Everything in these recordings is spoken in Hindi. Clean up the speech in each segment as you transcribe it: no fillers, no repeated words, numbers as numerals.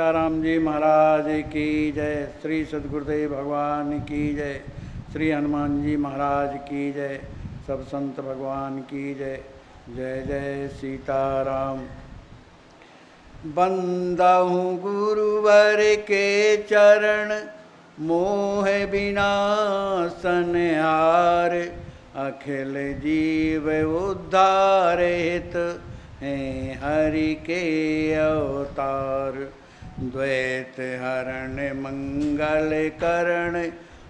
सीताराम जी महाराज की जय। श्री सद्गुरुदेव भगवान की जय। श्री हनुमान जी महाराज की जय। सब संत भगवान की जय। जय जय सीताराम। बंदहु गुरुवर के चरण, मोह विनाशन हार। अखिल जीव उद्धार हित, हैं हरि के अवतार। द्वैत हरण मंगल करण,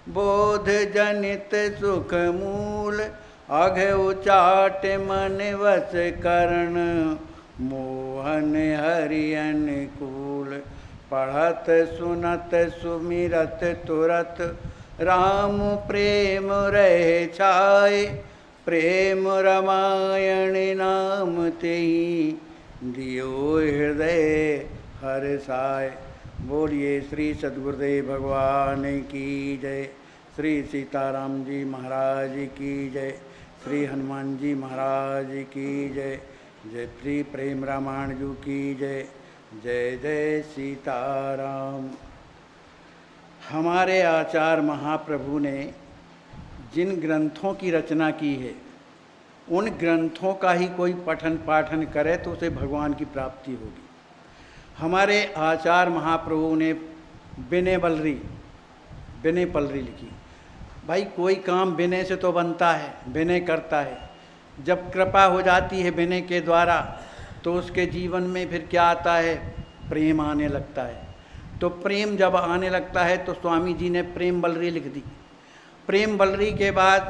बोध जनित सुख मूल। अघ उचाट मन वश करण, मोहन हरि अनुकूल। पढ़त सुनत सुमिरत तुरत, राम प्रेम रहे छाए। प्रेम रामायण नाम तेहि, दियो हृदय हर्षाय। बोलिए श्री सद्गुरुदेव भगवान की जय। श्री सीताराम जी महाराज की जय। श्री हनुमान जी महाराज की जय। जय श्री प्रेम रामायण जी की जय। जय जय सीताराम। हमारे आचार्य महाप्रभु ने जिन ग्रंथों की रचना की है, उन ग्रंथों का ही कोई पठन पाठन करे तो उसे भगवान की प्राप्ति होगी। हमारे आचार्य महाप्रभु ने बिने पलरी लिखी। भाई कोई काम बिने से तो बनता है, बिने करता है। जब कृपा हो जाती है बिने के द्वारा, तो उसके जीवन में फिर क्या आता है? प्रेम आने लगता है। तो प्रेम जब आने लगता है तो स्वामी जी ने प्रेम बलरी लिख दी। प्रेम बलरी के बाद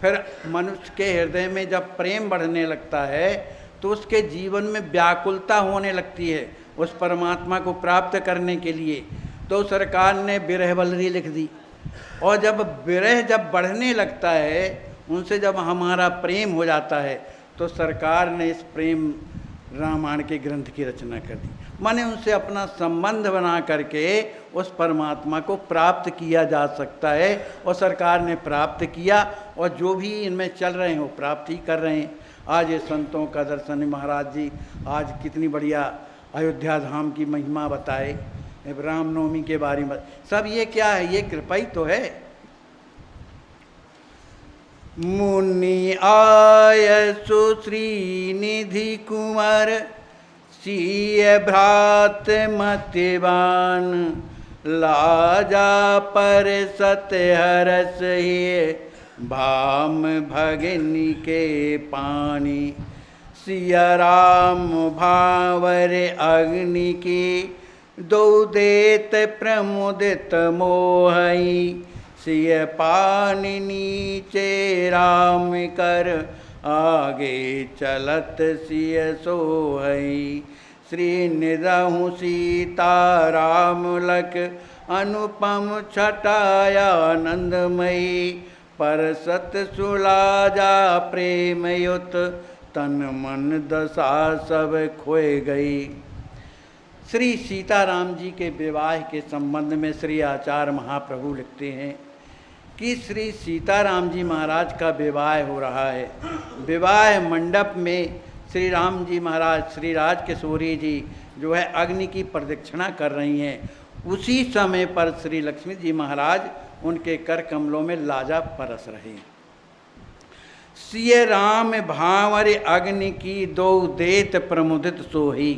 फिर मनुष्य के हृदय में जब प्रेम बढ़ने लगता है तो उसके जीवन में व्याकुलता होने लगती है उस परमात्मा को प्राप्त करने के लिए। तो सरकार ने विरह बलरी लिख दी। और जब विरह जब बढ़ने लगता है, उनसे जब हमारा प्रेम हो जाता है, तो सरकार ने इस प्रेम रामायण के ग्रंथ की रचना कर दी। माने उनसे अपना संबंध बना करके उस परमात्मा को प्राप्त किया जा सकता है। और सरकार ने प्राप्त किया, और जो भी इनमें चल रहे हैं वो प्राप्त ही कर रहे हैं। आज ये संतों का दर्शन, महाराज जी आज कितनी बढ़िया अयोध्या धाम की महिमा बताए, रामनवमी के बारे में। सब ये क्या है? ये कृपा ही तो है। मुनि आय सुश्रीनिधि कुंवर, सिय भ्रात मतिवान। लाजा पर सत हरस हे, भाम भगिनी के पानी। सिया राम भावर अग्नि की, दो देत प्रमुदित मोहई। सिय पानी नीचे राम कर, आगे चलत सिय सोहई। श्री निरहु सीता राम लख, अनुपम छटाया आनंदमयी। परसत सुलाजा प्रेम युत, तन मन दशा सब खोए गई। श्री सीताराम जी के विवाह के संबंध में श्री आचार्य महाप्रभु लिखते हैं कि श्री सीताराम जी महाराज का विवाह हो रहा है। विवाह मंडप में श्री राम जी महाराज, श्री राज किशोरी जी जो है अग्नि की प्रदक्षिणा कर रही हैं। उसी समय पर श्री लक्ष्मी जी महाराज उनके कर कमलों में लाजा परस रहे। सिय राम भांवर अग्नि की, दो देत प्रमुदित सोही।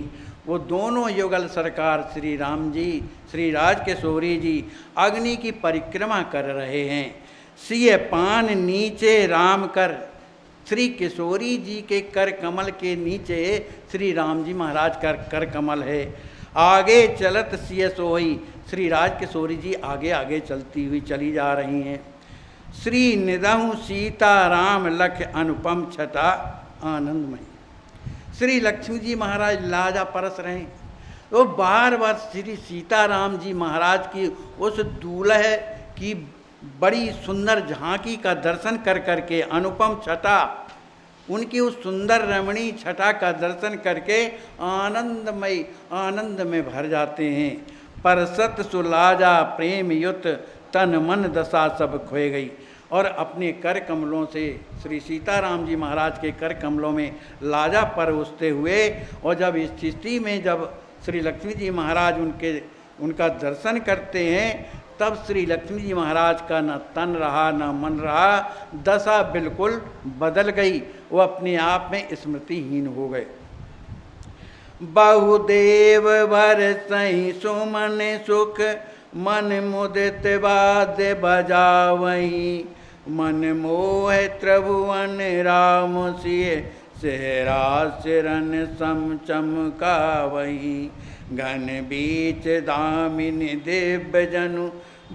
वो दोनों युगल सरकार श्री राम जी, श्री राज किशोरी जी अग्नि की परिक्रमा कर रहे हैं। सिय पान नीचे राम कर, श्री किशोरी जी के कर कमल के नीचे श्री राम जी महाराज का कर कमल है। आगे चलत सिय सोई, श्री राज किशोरी जी आगे आगे चलती हुई चली जा रही हैं। श्री निदहु सीता राम लख, अनुपम छटा आनंदमय। श्री लक्ष्मी जी महाराज लाजा परस रहे हैं। तो बार बार श्री सीताराम जी महाराज की उस दूल्हे की बड़ी सुंदर झांकी का दर्शन कर करके, अनुपम छटा, उनकी उस सुंदर रमणी छटा का दर्शन करके आनंदमय आनंद में भर जाते हैं। परसत सुलाजा प्रेम युत, तन मन दशा सब खोए गई। और अपने कर कमलों से श्री सीताराम जी महाराज के कर कमलों में लाजा पर उठते हुए, और जब इस स्थिति में जब श्री लक्ष्मी जी महाराज उनका दर्शन करते हैं, तब श्री लक्ष्मी जी महाराज का न तन रहा न मन रहा, दशा बिल्कुल बदल गई, वो अपने आप में स्मृतिहीन हो गए। बहुदेव बरसहि सुमन सुख, मन मुदित वाद्य बजावहीं, मन मोह त्रिभुवन राम सिय, सेहरा सिरन सम चमकावहीं, घन बीच दामिनी दिव्य जनु,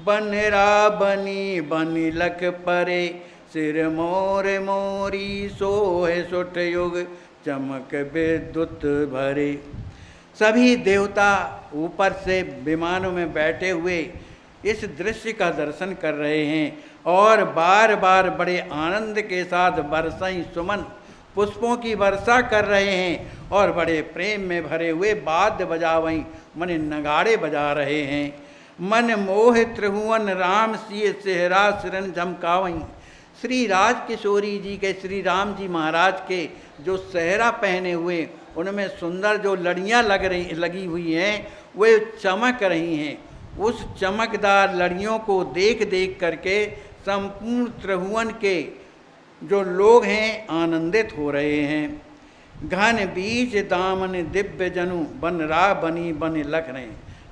बनरा बनी बनी लख परे, सिर मोर मोरी सोहे सुठ युग, चमक विद्युत भरे। सभी देवता ऊपर से विमानों में बैठे हुए इस दृश्य का दर्शन कर रहे हैं और बार बार बड़े आनंद के साथ बरसाई सुमन, पुष्पों की वर्षा कर रहे हैं और बड़े प्रेम में भरे हुए वाद्य बजावहीं मन नगाड़े बजा रहे हैं। मन मोह त्रिभुवन राम सिय, सेहरा सिरन झमकावहीं। श्री राज किशोरी जी के, श्री राम जी महाराज के जो सेहरा पहने हुए, उनमें सुंदर जो लड़ियाँ लगी हुई हैं, वे चमक रही हैं। उस चमकदार लड़ियों को देख देख करके संपूर्ण त्रिभुवन के जो लोग हैं आनंदित हो रहे हैं। घन बीच दामन दिव्य जनु, बनरा बनी बन लख रहे।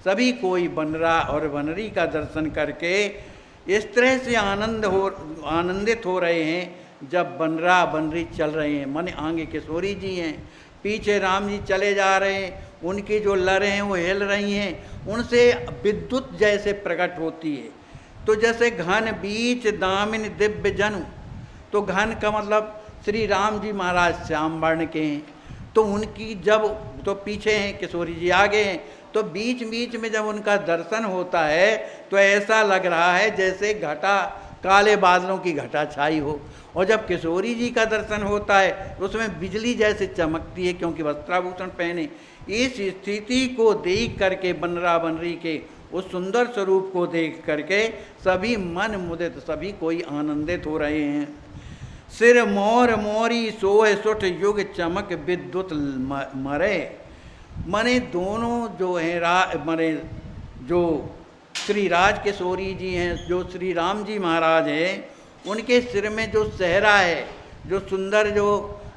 सभी कोई बनरा और बनरी का दर्शन करके इस तरह से आनंदित हो रहे हैं जब बनरा बनरी चल रहे हैं। मन आगे किशोरी जी हैं, पीछे राम जी चले जा रहे हैं, उनकी जो लहरें हैं वो हिल रही हैं, उनसे विद्युत जैसे प्रकट होती है। तो जैसे घन बीच दामिन दिव्य जनु, तो घन का मतलब श्री राम जी महाराज श्याम वर्ण के हैं, तो उनकी जब तो पीछे हैं, किशोरी जी आगे हैं, तो बीच बीच में जब उनका दर्शन होता है तो ऐसा लग रहा है जैसे घटा, काले बादलों की घटा छाई हो। और जब किशोरी जी का दर्शन होता है तो उसमें बिजली जैसे चमकती है, क्योंकि वस्त्राभूषण पहने। इस स्थिति को देख करके बनरा बनरी के उस सुंदर स्वरूप को देख करके सभी मन मुदित, सभी कोई आनंदित हो रहे हैं। सिर मोर मोरी सोहे सुठ युग, चमक विद्युत मरे। मने दोनों जो हैं मने जो श्री राज किशोरी जी हैं, जो श्री राम जी महाराज हैं, उनके सिर में जो सेहरा है, जो सुंदर जो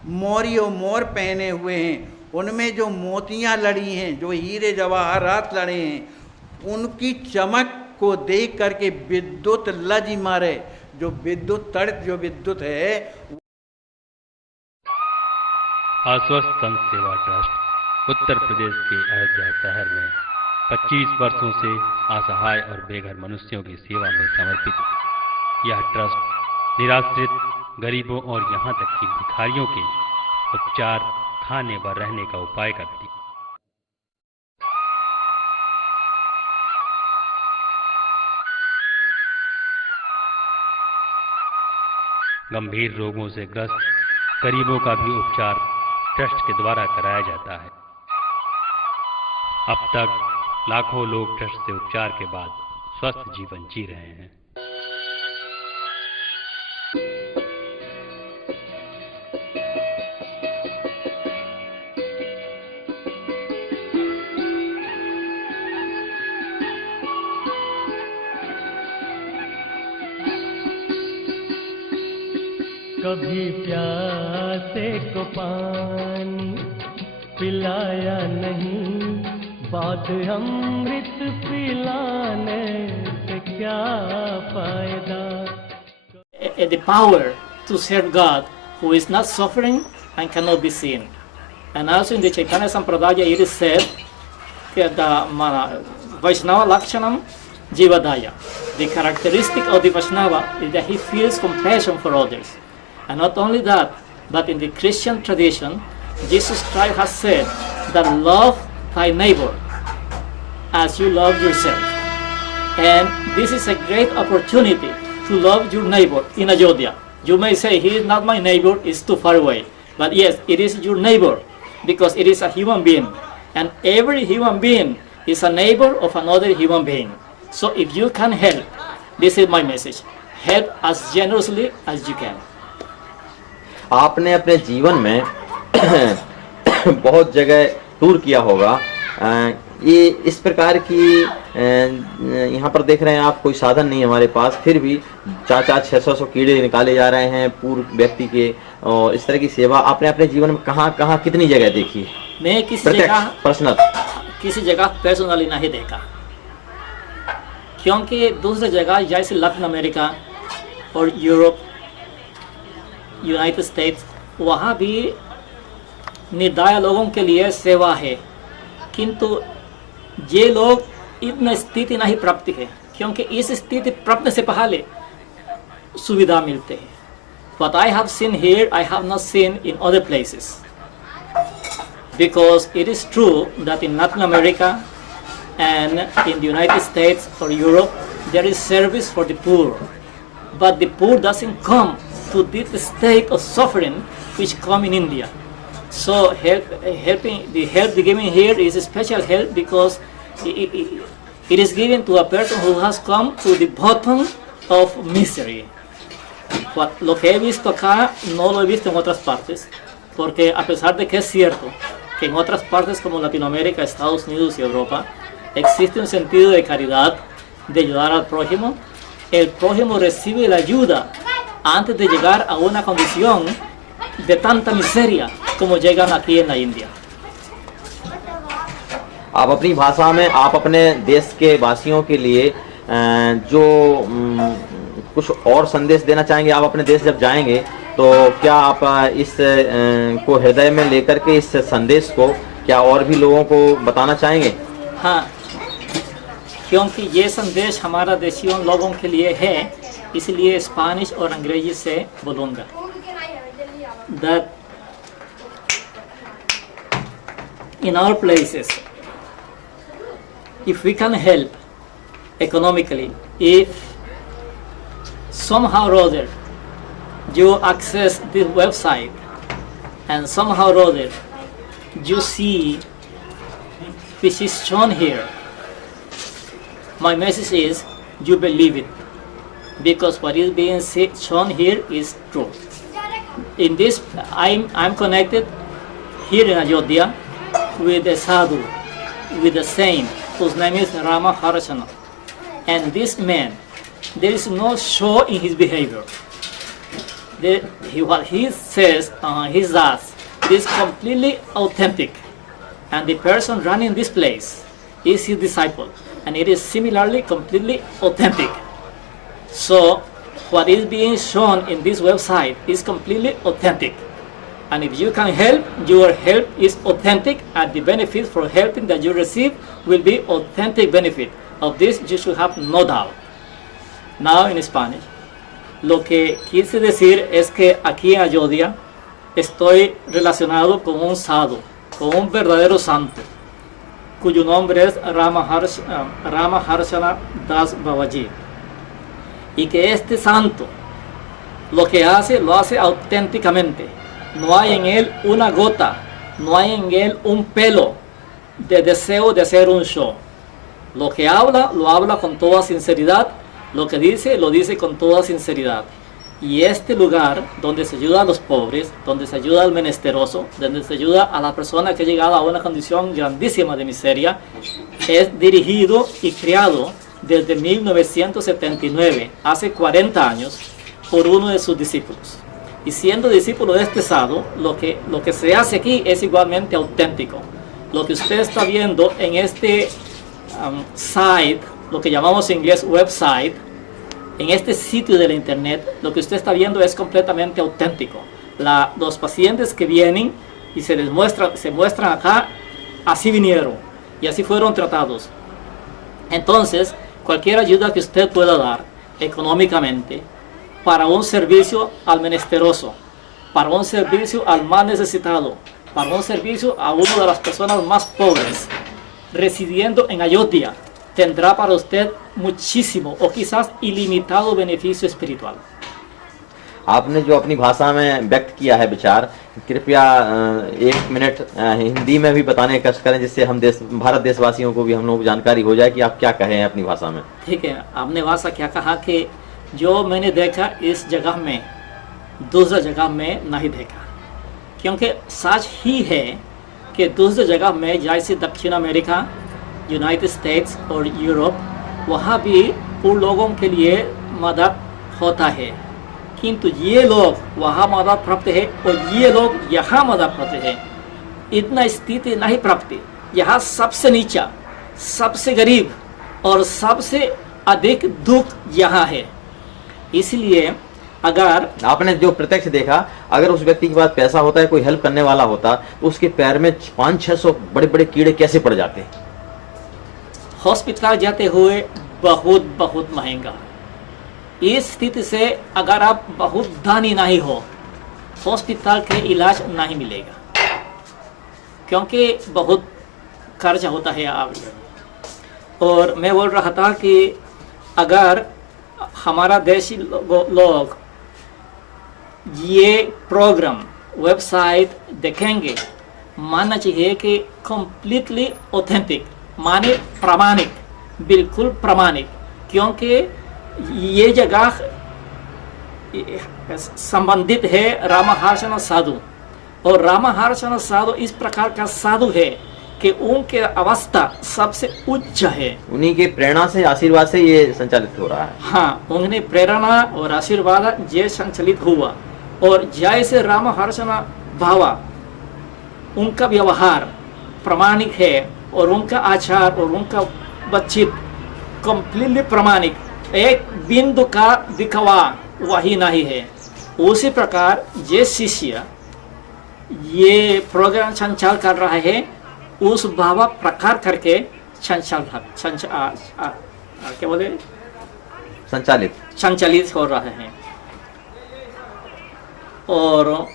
मोरी और मोर पहने हुए हैं, उनमें जो मोतियां लड़ी हैं, जो हीरे जवाहरात लड़े हैं, उनकी चमक को देख करके विद्युत लज मारे। जो विद्युत तड़क, जो विद्युत है। आश्वस्त संघ सेवा ट्रस्ट उत्तर प्रदेश के अयोध्या शहर में 25 वर्षों से असहाय और बेघर मनुष्यों की सेवा में समर्पित है। यह ट्रस्ट निराश्रित गरीबों और यहाँ तक कि भिखारियों के उपचार, खाने व रहने का उपाय करती है। गंभीर रोगों से ग्रस्त गरीबों का भी उपचार ट्रस्ट के द्वारा कराया जाता है। अब तक लाखों लोग ट्रस्ट से उपचार के बाद स्वस्थ जीवन जी रहे हैं। कभी प्यासे को पानी पिलाया नहीं, बाद अमृत पिलाने से क्या फायदा। The power to serve God who is not suffering and cannot be seen. And also in the Chaitanya Sampradaya it is said that the Vaishnava Lakshanam Jivadaya. The characteristic of the Vaishnava is that he feels compassion for others. And not only that, but in the Christian tradition, Jesus Christ has said that love thy neighbor as you love yourself. And this is a great opportunity to love your neighbor in Ayodhya. You may say, he is not my neighbor, it's too far away. But yes, it is your neighbor because it is a human being. And every human being is a neighbor of another human being. So if you can help, this is my message, help as generously as you can. आपने अपने जीवन में बहुत जगह टूर किया होगा ये इस प्रकार की यहाँ पर देख रहे हैं आप, कोई साधन नहीं है हमारे पास, फिर भी 400-600 कीड़े निकाले जा रहे हैं पूर्व व्यक्ति के। और इस तरह की सेवा आपने अपने जीवन में कहाँ कहाँ कितनी जगह देखी है? मैं किसी जगह पर्सनली नहीं देखा, क्योंकि दूसरी जगह जैसे लैटिन अमेरिका और यूरोप, यूनाइटेड स्टेट्स, वहाँ भी निर्दय लोगों के लिए सेवा है, किंतु ये लोग इतनी स्थिति नहीं प्राप्त है, क्योंकि इस स्थिति प्राप्त से पहले सुविधा मिलते हैं। What I have seen here, I have not seen in other places. Because it is true that in Latin America and in the United States or Europe, there is service for the poor. But the poor doesn't come to this state of suffering which come in India. So the help given here is a special help because it is given to a person who has come to the bottom of misery. Lo que he visto acá no lo he visto en otras partes, porque a pesar de que es cierto que en otras partes como Latinoamérica, Estados Unidos y Europa existe un sentido de caridad, de ayudar al prójimo, el prójimo recibe la ayuda antes de llegar a una condición de tanta miseria como llegan aquí en la India. आप अपनी भाषा में आप अपने देश के वासियों के लिए जो कुछ और संदेश देना चाहेंगे? आप अपने देश जब जाएंगे तो क्या आप इस को हृदय में लेकर के इस संदेश को क्या और भी लोगों को बताना चाहेंगे? हाँ, क्योंकि ये संदेश हमारा देशियों लोगों के लिए है, इसलिए स्पेनिश और अंग्रेजी से बोलूँगा। That in our places, if we can help economically, if somehow or other you access this website and somehow or other you see which is shown here, my message is you believe it, because what is being shown here is true. In this, I'm connected here in Ayodhya with a sadhu, with a saint whose name is Rama Harshana. And this man, there is no show in his behavior. What he says, he does, is completely authentic. And the person running this place is his disciple. And it is similarly completely authentic. So, what is being shown in this website is completely authentic. And if you can help, your help is authentic, and the benefits for helping that you receive will be authentic benefit. Of this you should have no doubt. Now in Spanish, lo que quise decir es que aquí en Ayodhya estoy relacionado con un sadhu, con un verdadero santo, cuyo nombre es Rama Harshana Das Babaji. Y que este santo lo que hace, lo hace auténticamente. No hay en él una gota, no hay en él un pelo de deseo de hacer un show. Lo que habla, lo habla con toda sinceridad. Lo que dice, lo dice con toda sinceridad. Y este lugar donde se ayuda a los pobres, donde se ayuda al menesteroso, donde se ayuda a la persona que ha llegado a una condición grandísima de miseria, es dirigido y creado desde 1979, hace 40 años, por uno de sus discípulos. Y siendo discípulo de este sadhu, lo que se hace aquí es igualmente auténtico. Lo que usted está viendo en este site, lo que llamamos en inglés website, en este sitio de la internet, lo que usted está viendo es completamente auténtico. Los pacientes que vienen y se muestran acá, así vinieron y así fueron tratados. Entonces, cualquier ayuda que usted pueda dar económicamente para un servicio al menesteroso, para un servicio al más necesitado, para un servicio a una de las personas más pobres, residiendo en Ayodhya, tendrá para usted muchísimo o quizás ilimitado beneficio espiritual. आपने जो अपनी भाषा में व्यक्त किया है विचार, कृपया 1 मिनट हिंदी में भी बताने का कष्ट करें, जिससे हम भारत देशवासियों को भी हम लोग जानकारी हो जाए कि आप क्या कहें अपनी भाषा में। ठीक है, आपने भाषा क्या कहा कि जो मैंने देखा इस जगह में दूसरा जगह में नहीं देखा, क्योंकि सच ही है कि दूसरी जगह में जैसे दक्षिण अमेरिका, यूनाइटेड स्टेट्स और यूरोप, वहाँ भी उन लोगों के लिए मदद होता है, किंतु ये लोग वहाँ मदद प्राप्त है और ये लोग यहाँ मदद प्राप्त है, इतना स्थिति नहीं प्राप्त। यहाँ सबसे नीचा, सबसे गरीब और सबसे अधिक दुख यहाँ है। इसलिए अगर आपने जो प्रत्यक्ष देखा, अगर उस व्यक्ति के पास पैसा होता है, कोई हेल्प करने वाला होता, तो उसके पैर में 500-600 बड़े बड़े कीड़े कैसे पड़ जाते? हॉस्पिटल जाते हुए बहुत बहुत महंगा। इस स्थिति से अगर आप बहुत धनी नहीं हो, हॉस्पिटल के इलाज नहीं मिलेगा, क्योंकि बहुत खर्च होता है आप। और मैं बोल रहा था कि अगर हमारा देशी लोग ये प्रोग्राम वेबसाइट देखेंगे, मानना चाहिए कि कम्प्लीटली ऑथेंटिक, माने प्रामाणिक, बिल्कुल प्रामाणिक, क्योंकि ये जगह संबंधित है रामहर्षण साधु, और रामहर्षण साधु इस प्रकार का साधु है कि उनके अवस्था सबसे उच्च है। उन्हीं के प्रेरणा से, आशीर्वाद से ये संचालित हो रहा है। हाँ, उन्हें प्रेरणा और आशीर्वाद ये संचालित हुआ। और जैसे रामहर्षण भावा, उनका व्यवहार प्रामाणिक है और उनका आचार और उनका बातचीत कंप्लीटली प्रामाणिक, एक बिंदु का दिखावा वही नहीं है। उसी प्रकार ये शिष्य ये प्रोग्राम संचाल कर रहा है, उस भाव प्रकार करके क्या बोले संचालित हो रहे हैं। और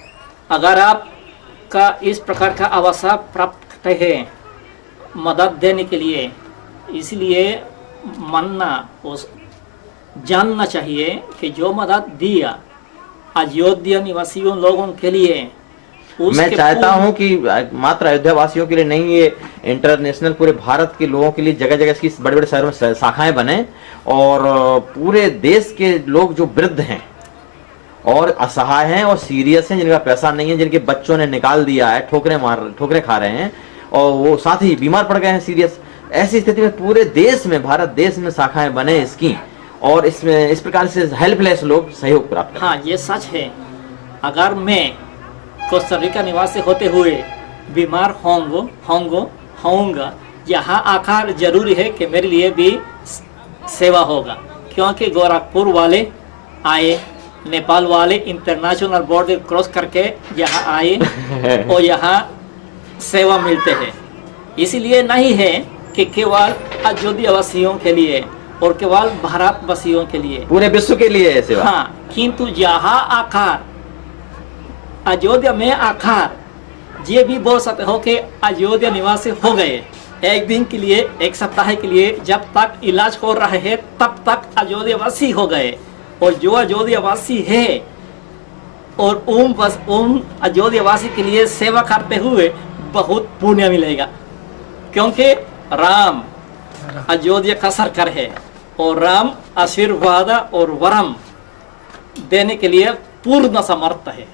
अगर आपका इस प्रकार का अवसर प्राप्त है मदद देने के लिए, इसलिए मानना और जानना चाहिए कि जो मदद दिया अयोध्या निवासियों लोगों के लिए, मैं चाहता हूं कि मात्र अयोध्या वासियों के लिए नहीं, ये इंटरनेशनल पूरे भारत के लोगों के लिए जगह जगह इसकी बड़े बड़े शहरों में शाखाएं बने, और पूरे देश के लोग जो वृद्ध हैं और असहाय हैं और सीरियस हैं, जिनका पैसा नहीं है, जिनके बच्चों ने निकाल दिया है, ठोकरें खा रहे हैं और वो साथ ही बीमार पड़ गए हैं सीरियस, ऐसी स्थिति में पूरे देश में, भारत देश में शाखाएं बने इसकी, और इसमें इस प्रकार से हेल्पलेस लोग सहयोग प्राप्त करें। हाँ, ये सच है। अगर मैं कोस्टा रिका निवासी होते हुए बीमार होऊंगा, यहाँ आकर जरूरी है कि मेरे लिए भी सेवा होगा, क्योंकि गोरखपुर वाले आए, नेपाल वाले इंटरनेशनल बॉर्डर क्रॉस करके यहाँ आए और यहाँ सेवा मिलते हैं। इसलिए नहीं है कि केवल अयोध्या वासियों के लिए और केवल भारत वासियों के लिए, पूरे विश्व के लिए सेवा। हाँ, किंतु यहाँ आकर, अयोध्या में आकर ये भी बोल सकते हो कि अयोध्या निवासी हो गए। एक दिन के लिए, एक सप्ताह के लिए, जब तक इलाज हो रहा है तब तक अयोध्या वासी हो गए। और जो अयोध्या वासी है और उन अयोध्या वासी के लिए सेवा करते हुए बहुत पुण्य मिलेगा, क्योंकि राम अयोध्या का सरकार है और राम आशीर्वाद और वरम देने के लिए पूर्ण समर्थ है।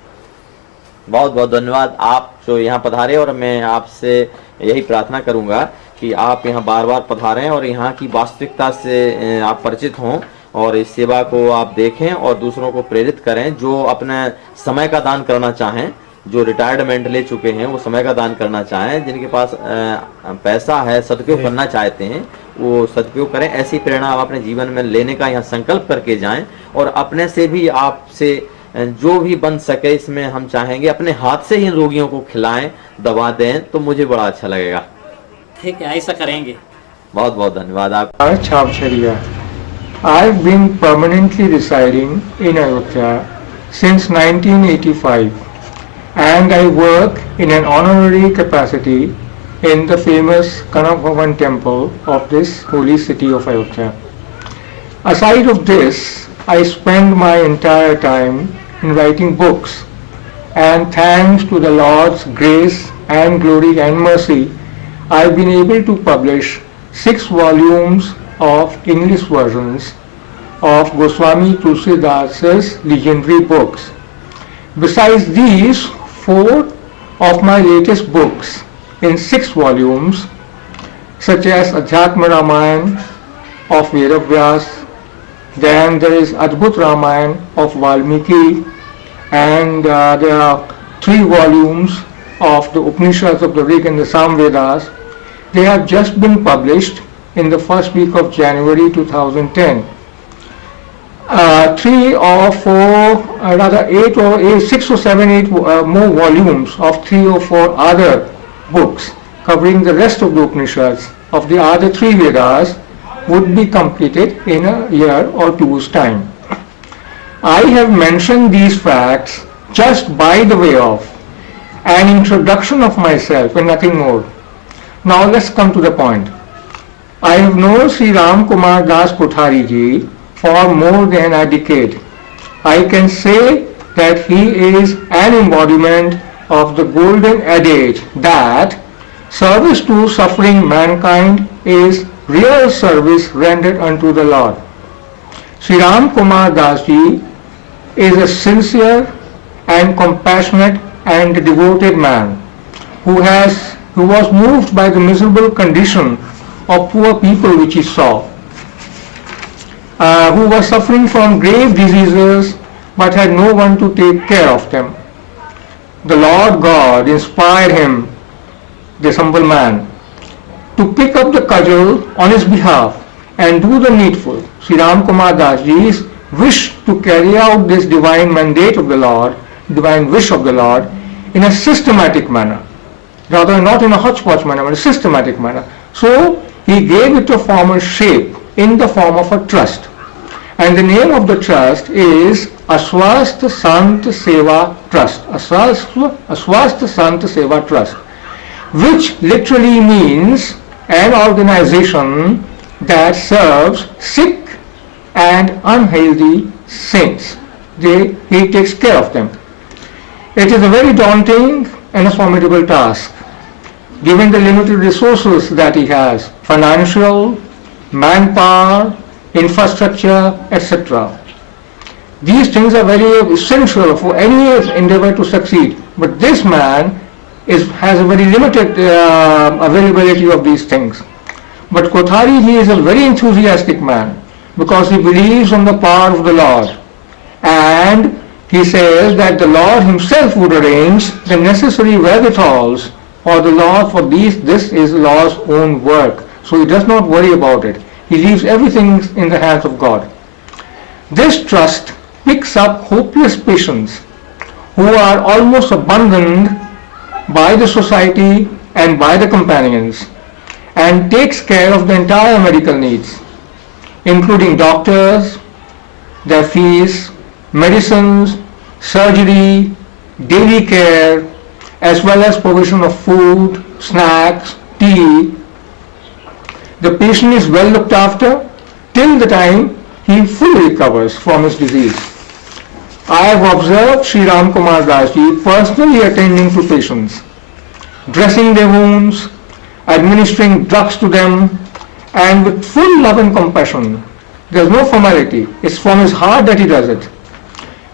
बहुत बहुत धन्यवाद आप जो यहाँ पधारे, और मैं आपसे यही प्रार्थना करूंगा कि आप यहाँ बार बार पधारें और यहाँ की वास्तविकता से आप परिचित हों और इस सेवा को आप देखें और दूसरों को प्रेरित करें। जो अपने समय का दान करना चाहें, जो रिटायरमेंट ले चुके हैं, वो समय का दान करना चाहें, जिनके पास पैसा है, सदुपयोग करना चाहते हैं, वो सदुपयोग करें। ऐसी प्रेरणा आप अपने जीवन में लेने का यहाँ संकल्प करके जाएं, और अपने से भी आपसे जो भी बन सके इसमें हम चाहेंगे अपने हाथ से ही रोगियों को खिलाएं, दवा दें, तो मुझे बड़ा अच्छा लगेगा। ठीक है, ऐसा करेंगे। बहुत बहुत धन्यवाद आप। I've been permanently residing in Ayodhya since 1985, and I work in an honorary capacity in the famous Kanak Bhavan temple of this holy city of Ayodhya. Aside of this, I spend my entire time in writing books, and thanks to the Lord's grace and glory and mercy, I've been able to publish 6 volumes of English versions of Goswami Tulsidasa's legendary books. Besides these, 4 of my latest books in 6 volumes, such as Adhyatma Ramayana of Veda Vyas, then there is Adbhut Ramayana of Valmiki, and there are 3 volumes of the Upanishads of the Rig and the Samvedas. They have just been published in the first week of January 2010. 3 or 4, rather 8 or 8, 6 or 7, 8 more volumes of 3 or 4 other books covering the rest of the Upanishads of the other 3 Vedas would be completed in a year or two's time. I have mentioned these facts just by the way of an introduction of myself and nothing more. Now let's come to the point. I have known Sri Ram Kumar Das Kothari ji for more than a decade. I can say that he is an embodiment of the golden adage that service to suffering mankind is real service rendered unto the Lord. Sri Ram Kumar Das ji is a sincere and compassionate and devoted man who was moved by the miserable condition of poor people which he saw, who were suffering from grave diseases but had no one to take care of them. The Lord God inspired him, this humble man, to pick up the cudgel on his behalf and do the needful. Sri Ram Kumar Das ji's wish to carry out this divine mandate of the Lord, divine wish of the Lord, in a systematic manner, rather not in a hodgepodge manner, but a systematic manner. So he gave it a formal shape in the form of a trust. And the name of the trust is Aswasth Sant Seva Trust. Aswasth Sant Seva Trust, which literally means an organization that serves sick and unhealthy saints. He takes care of them. It is a very daunting and a formidable task, given the limited resources that he has, financial, manpower, infrastructure, etc. These things are very essential for any endeavor to succeed, but this man has a very limited availability of these things. But Kothari ji is a very enthusiastic man because he believes on the power of the Lord, and he says that the Lord himself would arrange the necessary wherewithals for the Lord, for this is the Lord's own work. So he does not worry about it. He leaves everything in the hands of God. This trust picks up hopeless patients who are almost abandoned by the society and by the companions, and takes care of the entire medical needs, including doctors, their fees, medicines, surgery, daily care, as well as provision of food, snacks, tea. The patient is well looked after till the time he fully recovers from his disease. I have observed Sri Ram Kumar Das ji personally attending to patients, dressing their wounds, administering drugs to them, and with full love and compassion. There is no formality. It's from his heart that he does it.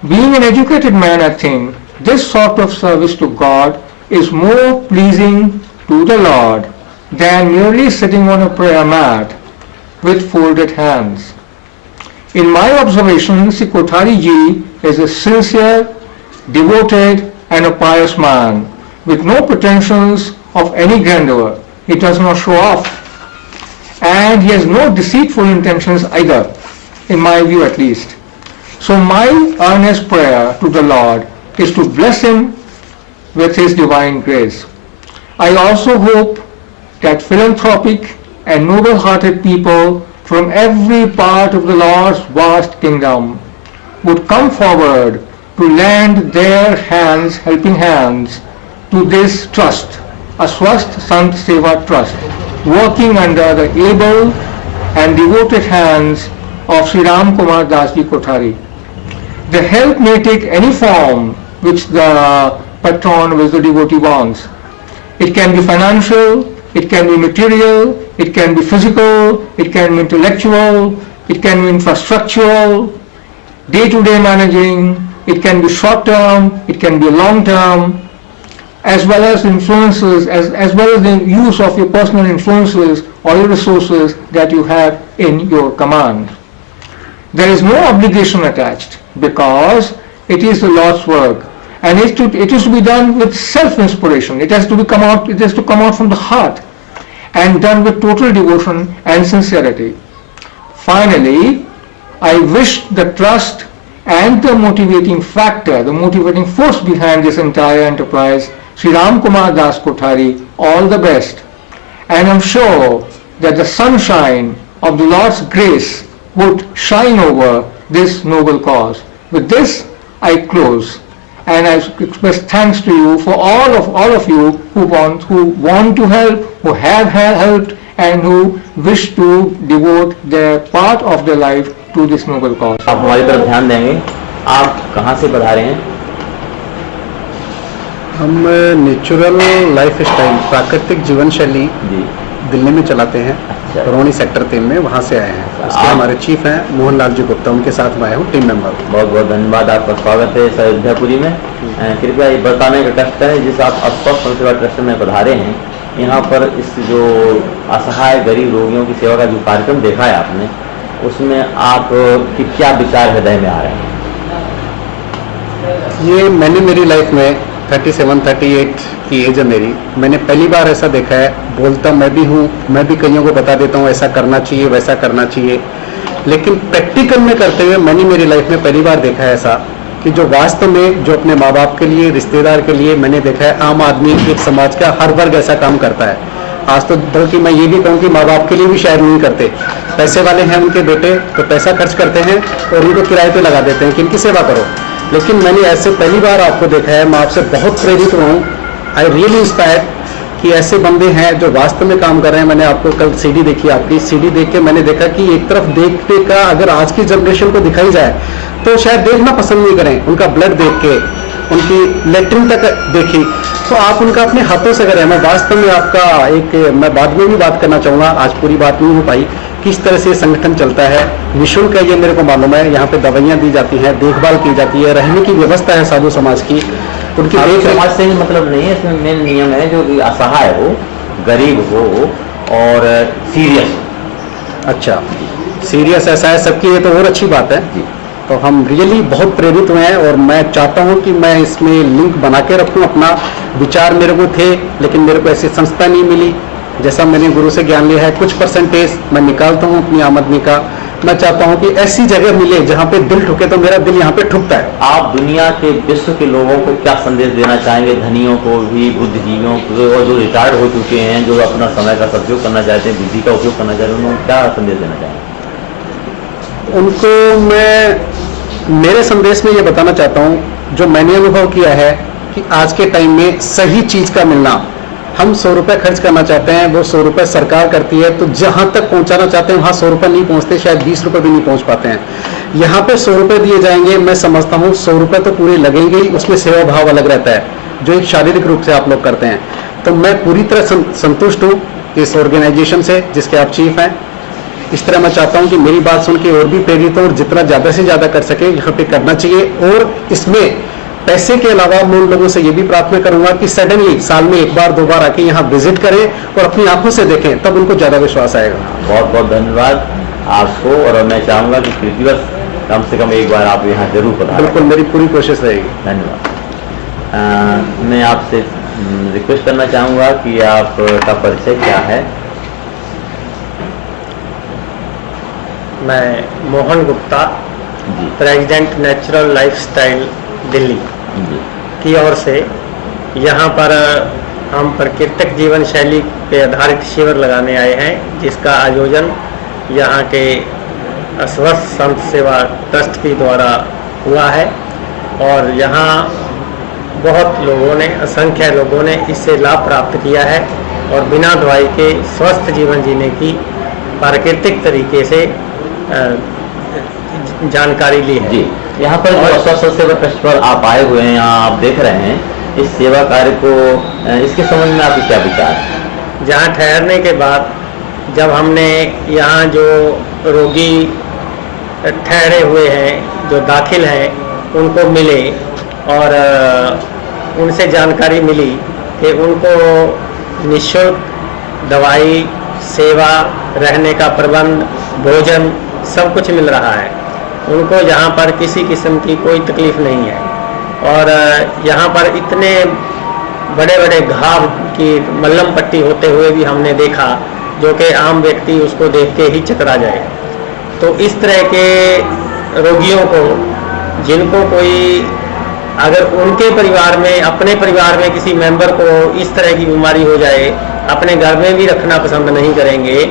Being an educated man, I think this sort of service to God is more pleasing to the Lord than merely sitting on a prayer mat with folded hands. In my observation, Sri Kothari ji is a sincere, devoted and a pious man with no pretensions of any grandeur. He does not show off, and he has no deceitful intentions either, in my view at least. So my earnest prayer to the Lord is to bless him with his divine grace. I also hope that philanthropic and noble-hearted people from every part of the Lord's vast kingdom would come forward to lend their hands, helping hands, to this trust, Aswasth Sant Seva Trust, working under the able and devoted hands of Sri Ram Kumar Das ji Kothari. The help may take any form which the patron, which the devotee wants. It can be financial, it can be material, it can be physical, it can be intellectual, it can be infrastructural, day-to-day managing, it can be short-term, it can be long-term. as well as influences, as well as the use of your personal influences or your resources that you have in your command. There is no obligation attached because it is the Lord's work, and it is to be done with self-inspiration. It has to come out from the heart and done with total devotion and sincerity. Finally, I wish the trust and the motivating factor, the motivating force behind this entire enterprise, Sri Ram Kumar Das Kothari, all the best. And I'm sure that the sunshine of the Lord's grace would shine over this noble cause. With this, I close, and I express thanks to you for all of you who want to help, who have helped, and who wish to devote their part of their life to this noble cause. आप हमारी तरफ ध्यान देंगे। आप कहाँ से पधारे हैं? हम नेचुरल लाइफ स्टाइल, प्राकृतिक जीवन शैली दिल्ली में चलाते हैं। बरौनी सेक्टर 3 में, वहाँ से आए हैं। इसके हमारे चीफ हैं मोहनलाल जी गुप्ता, उनके साथ मैं आया हूँ, टीम मेंबर। बहुत बहुत धन्यवाद, आपका स्वागत है अयोध्यापुरी में। कृपया ये बताने का ट्रस्ट है जिस आप अस्वस्थ सेवा ट्रस्ट में पधारे हैं, यहाँ पर इस जो असहाय गरीब रोगियों की सेवा का जो कार्यक्रम देखा है आपने, उसमें आप कि क्या विचार हृदय में आ रहे हैं? ये मैंने मेरी लाइफ में 37-38 की एज है मेरी, मैंने पहली बार ऐसा देखा है। बोलता मैं भी हूँ, मैं भी कईयों को बता देता हूँ ऐसा करना चाहिए, वैसा करना चाहिए, लेकिन प्रैक्टिकल में करते हुए मैंने मेरी लाइफ में पहली बार देखा है ऐसा कि जो वास्तव में जो अपने माँ बाप के लिए, रिश्तेदार के लिए, मैंने देखा है आम आदमी, एक समाज का हर वर्ग ऐसा काम करता है। आज तो बल्कि मैं ये भी कहूँ कि माँ बाप के लिए भी शायद नहीं करते। पैसे वाले हैं उनके बेटे तो पैसा खर्च करते हैं और उनको किराए पे लगा देते हैं कि इनकी सेवा करो, लेकिन मैंने ऐसे पहली बार आपको देखा है। मैं आपसे बहुत प्रेरित हुआ हूँ, आई रियली इंस्पायर्ड कि ऐसे बंदे हैं जो वास्तव में काम कर रहे हैं। मैंने आपको कल सीडी देखी, आपकी सीडी देख के मैंने देखा कि एक तरफ देखने का अगर आज की जनरेशन को दिखाई जाए तो शायद देखना पसंद नहीं करें। उनका ब्लड देख के, उनकी लेटरिन तक देखी तो आप उनका अपने हाथों से करें। मैं वास्तव में आपका मैं बाद में भी बात करना चाहूँगा, आज पूरी बात नहीं हो पाई, किस तरह से संगठन चलता है। निःशुल्क है ये मेरे को मालूम है, यहाँ पे दवाइयाँ दी जाती हैं, देखभाल की जाती है, रहने की व्यवस्था है साधु समाज की, उनकी समाज से मतलब नहीं है। इसमें मेन नियम है जो असहाय हो, गरीब हो और सीरियस। अच्छा, सीरियस ऐसा है सबकी, ये तो और अच्छी बात है। तो हम रियली बहुत प्रेरित हुए हैं और मैं चाहता हूं कि मैं इसमें लिंक बना के रखूं। अपना विचार मेरे को थे, लेकिन मेरे को ऐसी संस्था नहीं मिली। जैसा मैंने गुरु से ज्ञान लिया है, कुछ परसेंटेज मैं निकालता हूं अपनी आमदनी का। मैं चाहता हूं कि ऐसी जगह मिले जहां पे दिल ठुके, तो मेरा दिल यहाँ पे ठुकता है। आप दुनिया के विश्व के लोगों को क्या संदेश देना चाहेंगे? धनियों को भी, बुद्धिजीवियों को, और जो रिटायर्ड हो चुके हैं, जो अपना समय का सदुपयोग करना चाहते हैं, बुद्धि का उपयोग करना चाहते हैं, उनको क्या संदेश देना चाहेंगे? उनको मैं मेरे संदेश में ये बताना चाहता हूँ, जो मैंने अनुभव किया है कि आज के टाइम में सही चीज का मिलना, हम 100 रुपए खर्च करना चाहते हैं, वो 100 रुपए सरकार करती है, तो जहां तक पहुंचाना चाहते हैं वहां 100 रुपए नहीं पहुंचते, शायद 20 रुपए भी नहीं पहुंच पाते हैं। यहाँ पे 100 रुपए दिए जाएंगे, मैं समझता हूँ 100 रुपए तो पूरे लगेंगे ही, उसमें सेवा भाव अलग रहता है जो एक शारीरिक रूप से आप लोग करते हैं। तो मैं पूरी तरह संतुष्ट हूँ इस ऑर्गेनाइजेशन से जिसके आप चीफ हैं। इस तरह मैं चाहता हूं कि मेरी बात सुन के और भी प्रेरित हो और जितना ज़्यादा से ज़्यादा कर सके यहाँ पे करना चाहिए। और इसमें पैसे के अलावा मैं उन लोगों से ये भी प्रार्थना करूंगा कि सडनली साल में 1 बार 2 बार आके यहाँ विजिट करें और अपनी आंखों से देखें, तब उनको ज़्यादा विश्वास आएगा। बहुत बहुत धन्यवाद आपको, और मैं चाहूँगा कि प्रतिवर्ष कम से कम 1 बार आप यहाँ जरूर पधारें। बिल्कुल, मेरी पूरी कोशिश रहेगी। धन्यवाद। मैं आपसे रिक्वेस्ट करना चाहूँगा कि आपका परिचय क्या है? मैं Mohan Gupta, president natural lifestyle Delhi की ओर से यहाँ पर हम प्राकृतिक जीवन शैली पे आधारित शिविर लगाने आए हैं, जिसका आयोजन यहाँ के अस्वस्थ संत सेवा ट्रस्ट के द्वारा हुआ है। और यहाँ बहुत लोगों ने, असंख्य लोगों ने इससे लाभ प्राप्त किया है और बिना दवाई के स्वस्थ जीवन जीने की प्राकृतिक तरीके से जानकारी ली है। जी, यहाँ पर जो अस्वस्थ सेवा ट्रस्ट पर आप आए हुए हैं, यहाँ आप देख रहे हैं इस सेवा कार्य को, इसके संबंध में आपके क्या विचार है? जहाँ ठहरने के बाद जब हमने यहाँ जो रोगी ठहरे हुए हैं, जो दाखिल हैं, उनको मिले और उनसे जानकारी मिली कि उनको निःशुल्क दवाई, सेवा, रहने का प्रबंध, भोजन सब कुछ मिल रहा है। उनको यहाँ पर किसी किस्म की कोई तकलीफ नहीं है। और यहाँ पर इतने बड़े बड़े घाव की मल्लम पट्टी होते हुए भी हमने देखा, जो कि आम व्यक्ति उसको देख के ही चकरा जाए। तो इस तरह के रोगियों को, जिनको कोई, अगर उनके परिवार में, अपने परिवार में किसी मेंबर को इस तरह की बीमारी हो जाए, अपने घर में भी रखना पसंद नहीं करेंगे।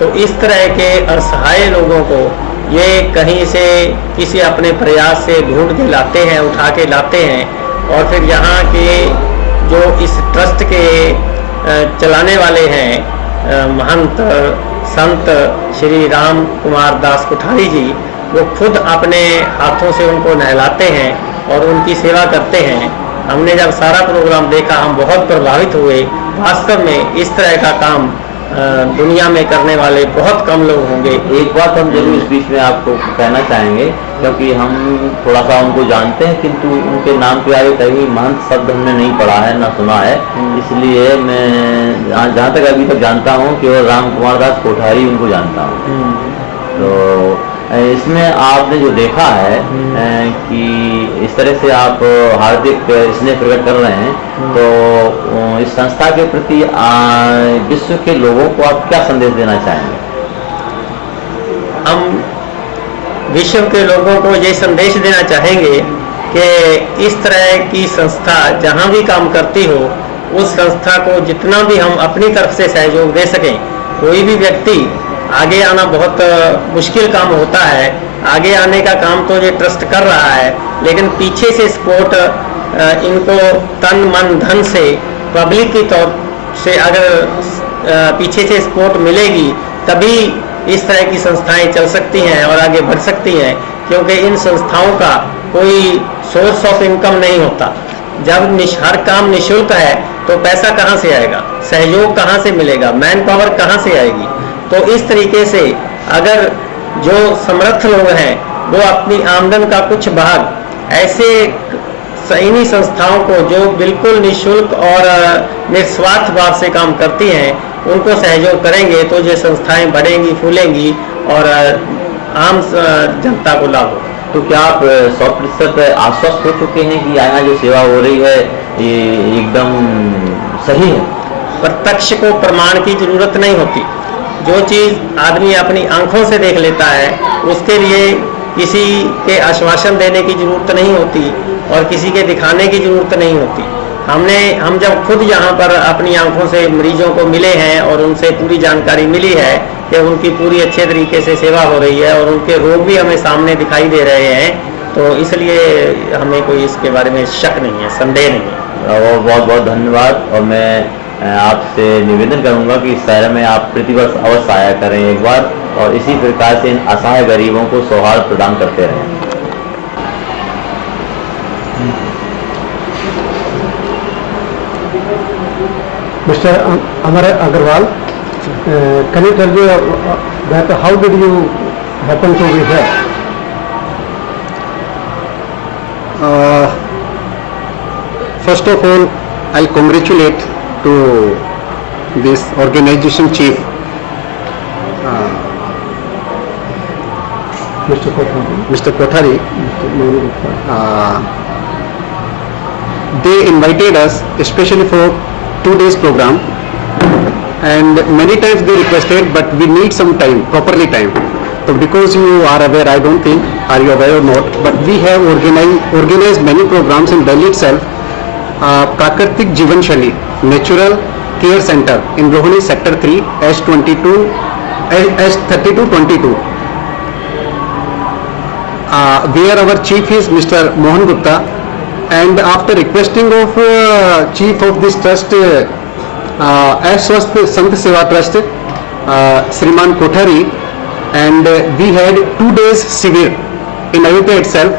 तो इस तरह के असहाय लोगों को ये कहीं से किसी अपने प्रयास से ढूंढ के लाते हैं, उठा के लाते हैं, और फिर यहाँ के जो इस ट्रस्ट के चलाने वाले हैं महंत संत श्री राम कुमार दास कोठारी जी, वो खुद अपने हाथों से उनको नहलाते हैं और उनकी सेवा करते हैं। हमने जब सारा प्रोग्राम देखा, हम बहुत प्रभावित हुए। वास्तव में इस तरह का काम दुनिया में करने वाले बहुत कम लोग होंगे। एक बात हम जरूर इस बीच में आपको कहना चाहेंगे, क्योंकि हम थोड़ा सा उनको जानते हैं, किंतु उनके नाम पे आगे कहीं महंत शब्द हमने नहीं पढ़ा है, ना सुना है। इसलिए मैं जहाँ तक अभी तक जानता हूँ केवल राम कुमार दास कोठारी उनको जानता हूँ। तो इसमें आपने जो देखा है कि इस तरह से आप हार्दिक स्नेह प्रकट कर रहे हैं, तो इस संस्था के प्रति विश्व के लोगों को आप क्या संदेश देना चाहेंगे? हम विश्व के लोगों को ये संदेश देना चाहेंगे कि इस तरह की संस्था जहाँ भी काम करती हो, उस संस्था को जितना भी हम अपनी तरफ से सहयोग दे सकें। कोई भी व्यक्ति आगे आना बहुत मुश्किल काम होता है। आगे आने का काम तो ये ट्रस्ट कर रहा है, लेकिन पीछे से सपोर्ट इनको तन मन धन से पब्लिक की तौर से अगर पीछे से सपोर्ट मिलेगी, तभी इस तरह की संस्थाएं चल सकती हैं और आगे बढ़ सकती हैं। क्योंकि इन संस्थाओं का कोई सोर्स ऑफ इनकम नहीं होता। जब हर काम निःशुल्क है तो पैसा कहाँ से आएगा, सहयोग कहाँ से मिलेगा, मैन पावर कहाँ से आएगी। तो इस तरीके से अगर जो समर्थ लोग हैं वो अपनी आमदन का कुछ भाग ऐसे इन्हीं संस्थाओं को, जो बिल्कुल निःशुल्क और निस्वार्थ भाव से काम करती हैं, उनको सहयोग करेंगे, तो ये संस्थाएं बढ़ेंगी, फूलेंगी और आम जनता को लाभ होगा। तो क्या आप 100% आश्वस्त हो चुके हैं कि यहाँ जो सेवा हो रही है ये एकदम सही है? प्रत्यक्ष को प्रमाण की जरूरत नहीं होती। जो चीज़ आदमी अपनी आंखों से देख लेता है, उसके लिए किसी के आश्वासन देने की जरूरत नहीं होती और किसी के दिखाने की जरूरत नहीं होती। हम जब खुद यहाँ पर अपनी आंखों से मरीजों को मिले हैं और उनसे पूरी जानकारी मिली है कि उनकी पूरी अच्छे तरीके से सेवा हो रही है और उनके रोग भी हमें सामने दिखाई दे रहे हैं, तो इसलिए हमें कोई इसके बारे में शक नहीं है, संदेह नहीं है। बहुत बहुत धन्यवाद। और मैं आपसे निवेदन करूंगा कि इस शहर में आप प्रतिवर्ष अवश्य आया करें एक बार, और इसी प्रकार से इन असहाय गरीबों को सौहार्द प्रदान करते रहें। Mr. Amar Agarwal, can you tell me that how did you happen to be here? First of all, I'll congratulate to this organization chief, Mr. Kothari. They invited us especially for 2 days program, and many times they requested, but we need some time, properly time. So because you are aware, I don't think, are you aware or not, but we have organized many programs in Delhi itself. Prakritik Jivan Shaili Natural Care Center in Rohini Sector 3 S3222, where our chief is Mr. Mohan Gupta. And after requesting of chief of this trust, Aswast Sant Seva Trust, Sriman Kothari, and we had 2 days civil in Ayodhya itself,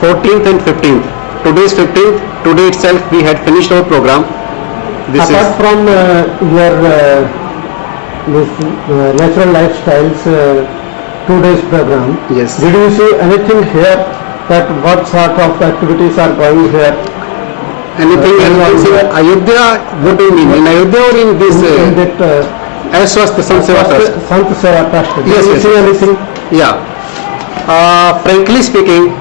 14th and 15th. Today's 15th, today itself we had finished our program. This apart from your natural lifestyles 2 days program, Yes. did you see anything here that what sort of activities are going here? Anything else? Ayodhya, what do you mean? In Ayodhya or in this? In that Aswast Sant Seva Trust? Sant Seva Trust. Do Yes, you yes, see yes. anything? Yeah. Frankly speaking,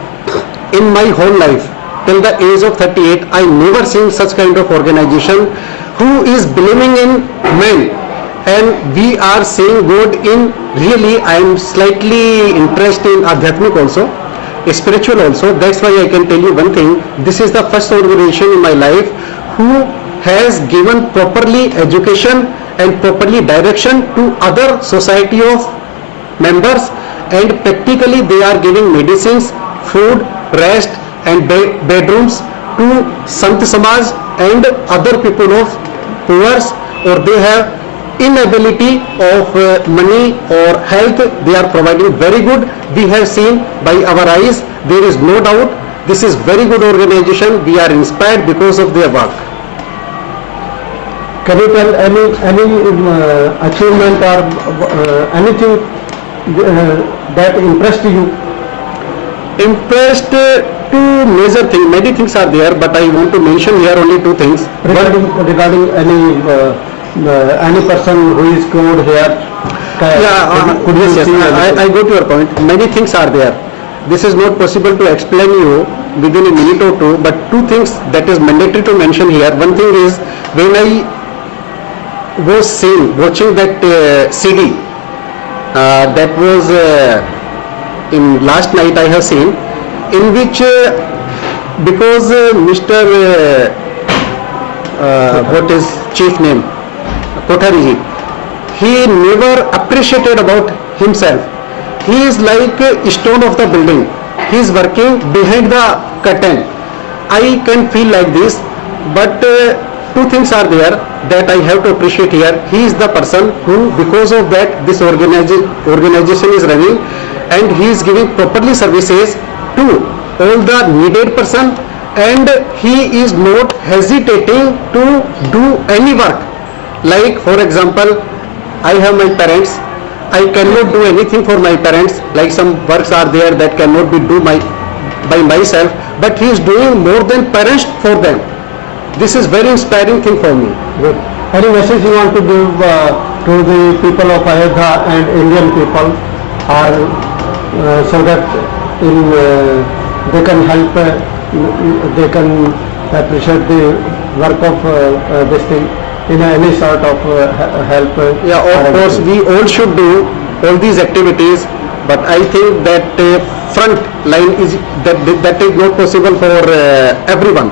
in my whole life, till the age of 38, I never seen such kind of organization who is believing in men. And we are seeing God in, really, I am slightly interested in Adhyatmic also, spiritual also. That's why I can tell you one thing. This is the first organization in my life who has given properly education and properly direction to other society of members, and practically they are giving medicines, food, rest and bedrooms to Sant Samaj and other people of poor, or they have inability of money or health, they are providing very good. We have seen by our eyes, there is no doubt. This is very good organization. We are inspired because of their work. Can you tell any achievement or anything that impressed you? Impressed, two major things. Many things are there, but I want to mention here only two things. Regarding any person who is good here. Could you see? I go to your point. Many things are there. This is not possible to explain you within a minute or two, but two things that is mandatory to mention here. One thing is, when I was watching that CD, that was in last night I have seen, in which because Mr. What is chief name? Kothari ji, he never appreciated about himself. He is like a stone of the building. He is working behind the curtain. I can feel like this, but two things are there that I have to appreciate here. He is the person who, because of that, this organization is running, and he is giving properly services to all the needed person, and he is not hesitating to do any work. Like, for example, I have my parents. I cannot do anything for my parents, like some works are there that cannot be done by myself, but he is doing more than parents for them. This is very inspiring thing for me. Good. Any message you want to give to the people of Ayodhya and Indian people, or so that they can help, they can appreciate the work of this thing in any sort of help? Yeah, of course, we all should do all these activities, but I think that front line is that is not possible for everyone.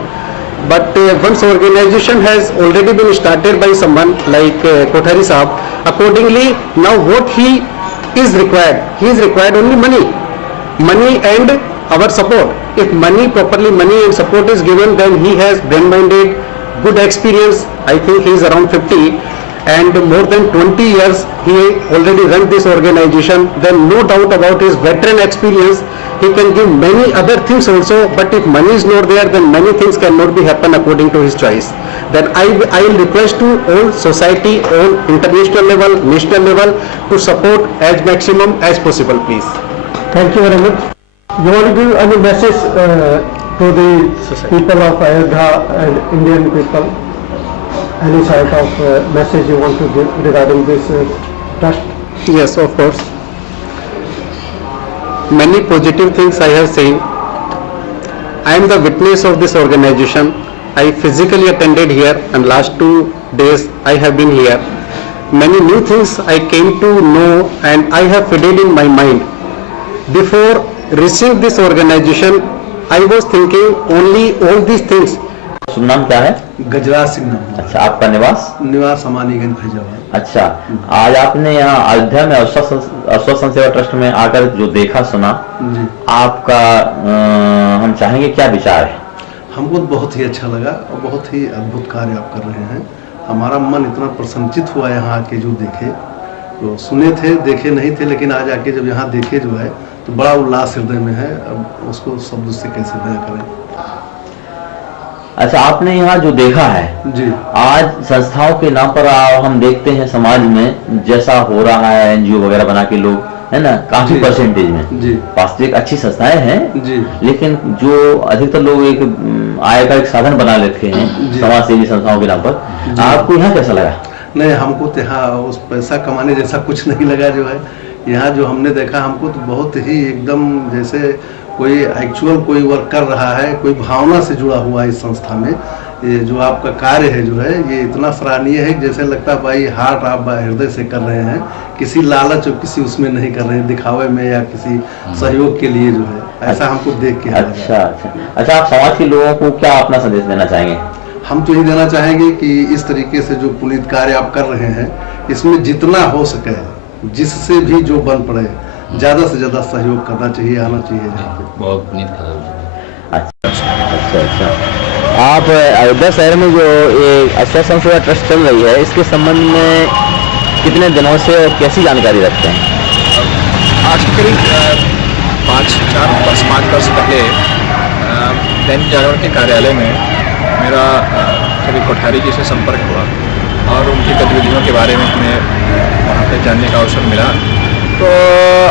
But once organization has already been started by someone like Kothari Sahab, accordingly now what he is required only money and our support. If money and support is given, then he has brain-minded, good experience. I think he is around 50 and more than 20 years he already run this organization. Then no doubt about his veteran experience, he can give many other things also, but if money is not there, then many things cannot be happen according to his choice. Then I will request to all society, all international level, national level, to support as maximum as possible, please. Thank you very much. You want to give any message to the people of Ayodhya and Indian people? Any sort of message you want to give regarding this trust? Yes, of course. Many positive things I have seen. I am the witness of this organization. I physically attended here, and last 2 days I have been here. Many new things I came to know and I have fitted in my mind. Before reaching this organization, I was thinking only all these things. नाम क्या है? गजराज सिंह नाम। अच्छा, आपका निवास अमानीगंज फैजाबाद। अच्छा, आज आपने यहाँ अयोध्या में अश्वत्थ संत सेवा ट्रस्ट में आकर जो देखा सुना, आपका हम चाहेंगे क्या विचार है? हमको बहुत ही अच्छा लगा और बहुत ही अद्भुत कार्य आप कर रहे हैं। हमारा मन इतना प्रसन्नचित हुआ यहाँ आके जो देखे, तो सुने थे देखे नहीं थे, लेकिन आज आके जब यहाँ देखे जो है तो बड़ा उल्लास हृदय में है। अब उसको शब्द से कैसे बयां करें। अच्छा, आपने यहाँ जो देखा है जी, आज संस्थाओं के नाम पर हम देखते हैं समाज में जैसा हो रहा है, एनजीओ वगैरह बना के लोग है ना, काफी परसेंटेज में जी वास्तविक अच्छी संस्थाएं हैं जी। लेकिन जो अधिकतर लोग एक आय का एक साधन बना लेते हैं समाज सेवी संस्थाओं के नाम पर। आपको यहाँ कैसा लगा? नहीं, हमको तो यहाँ उस पैसा कमाने जैसा कुछ नहीं लगा। जो है यहाँ जो हमने देखा, हमको तो बहुत ही एकदम जैसे कोई एक्चुअल कोई वर्क कर रहा है, कोई भावना से जुड़ा हुआ है इस संस्था में। ये जो आपका कार्य है जो है ये इतना सराहनीय है, जैसे लगता है भाई हार्ट आप हृदय से कर रहे हैं, किसी लालच और किसी उसमें नहीं कर रहे हैं दिखावे में या किसी सहयोग के लिए जो है, ऐसा हमको देख के। अच्छा, आप समाज के लोगों को क्या अपना संदेश देना चाहेंगे? हम तो यही देना चाहेंगे कि इस तरीके से जो पुनीत कार्य आप कर रहे हैं, इसमें जितना हो सके जिससे भी जो बन पड़े ज्यादा से ज्यादा सहयोग करना चाहिए, आना चाहिए यहाँ पे। बहुत पुनीत कार्य। अच्छा, आप अयोध्या शहर में जो ये आश्वासन सेवा ट्रस्ट चल रही है, इसके संबंध में कितने दिनों से और कैसी जानकारी रखते हैं? आज करीब 5 वर्ष पहले दैनिक जागरण के कार्यालय में मेरा श्री कोठारी जी से संपर्क हुआ और उनकी गतिविधियों के बारे में हमें वहाँ पे जानने का अवसर मिला। तो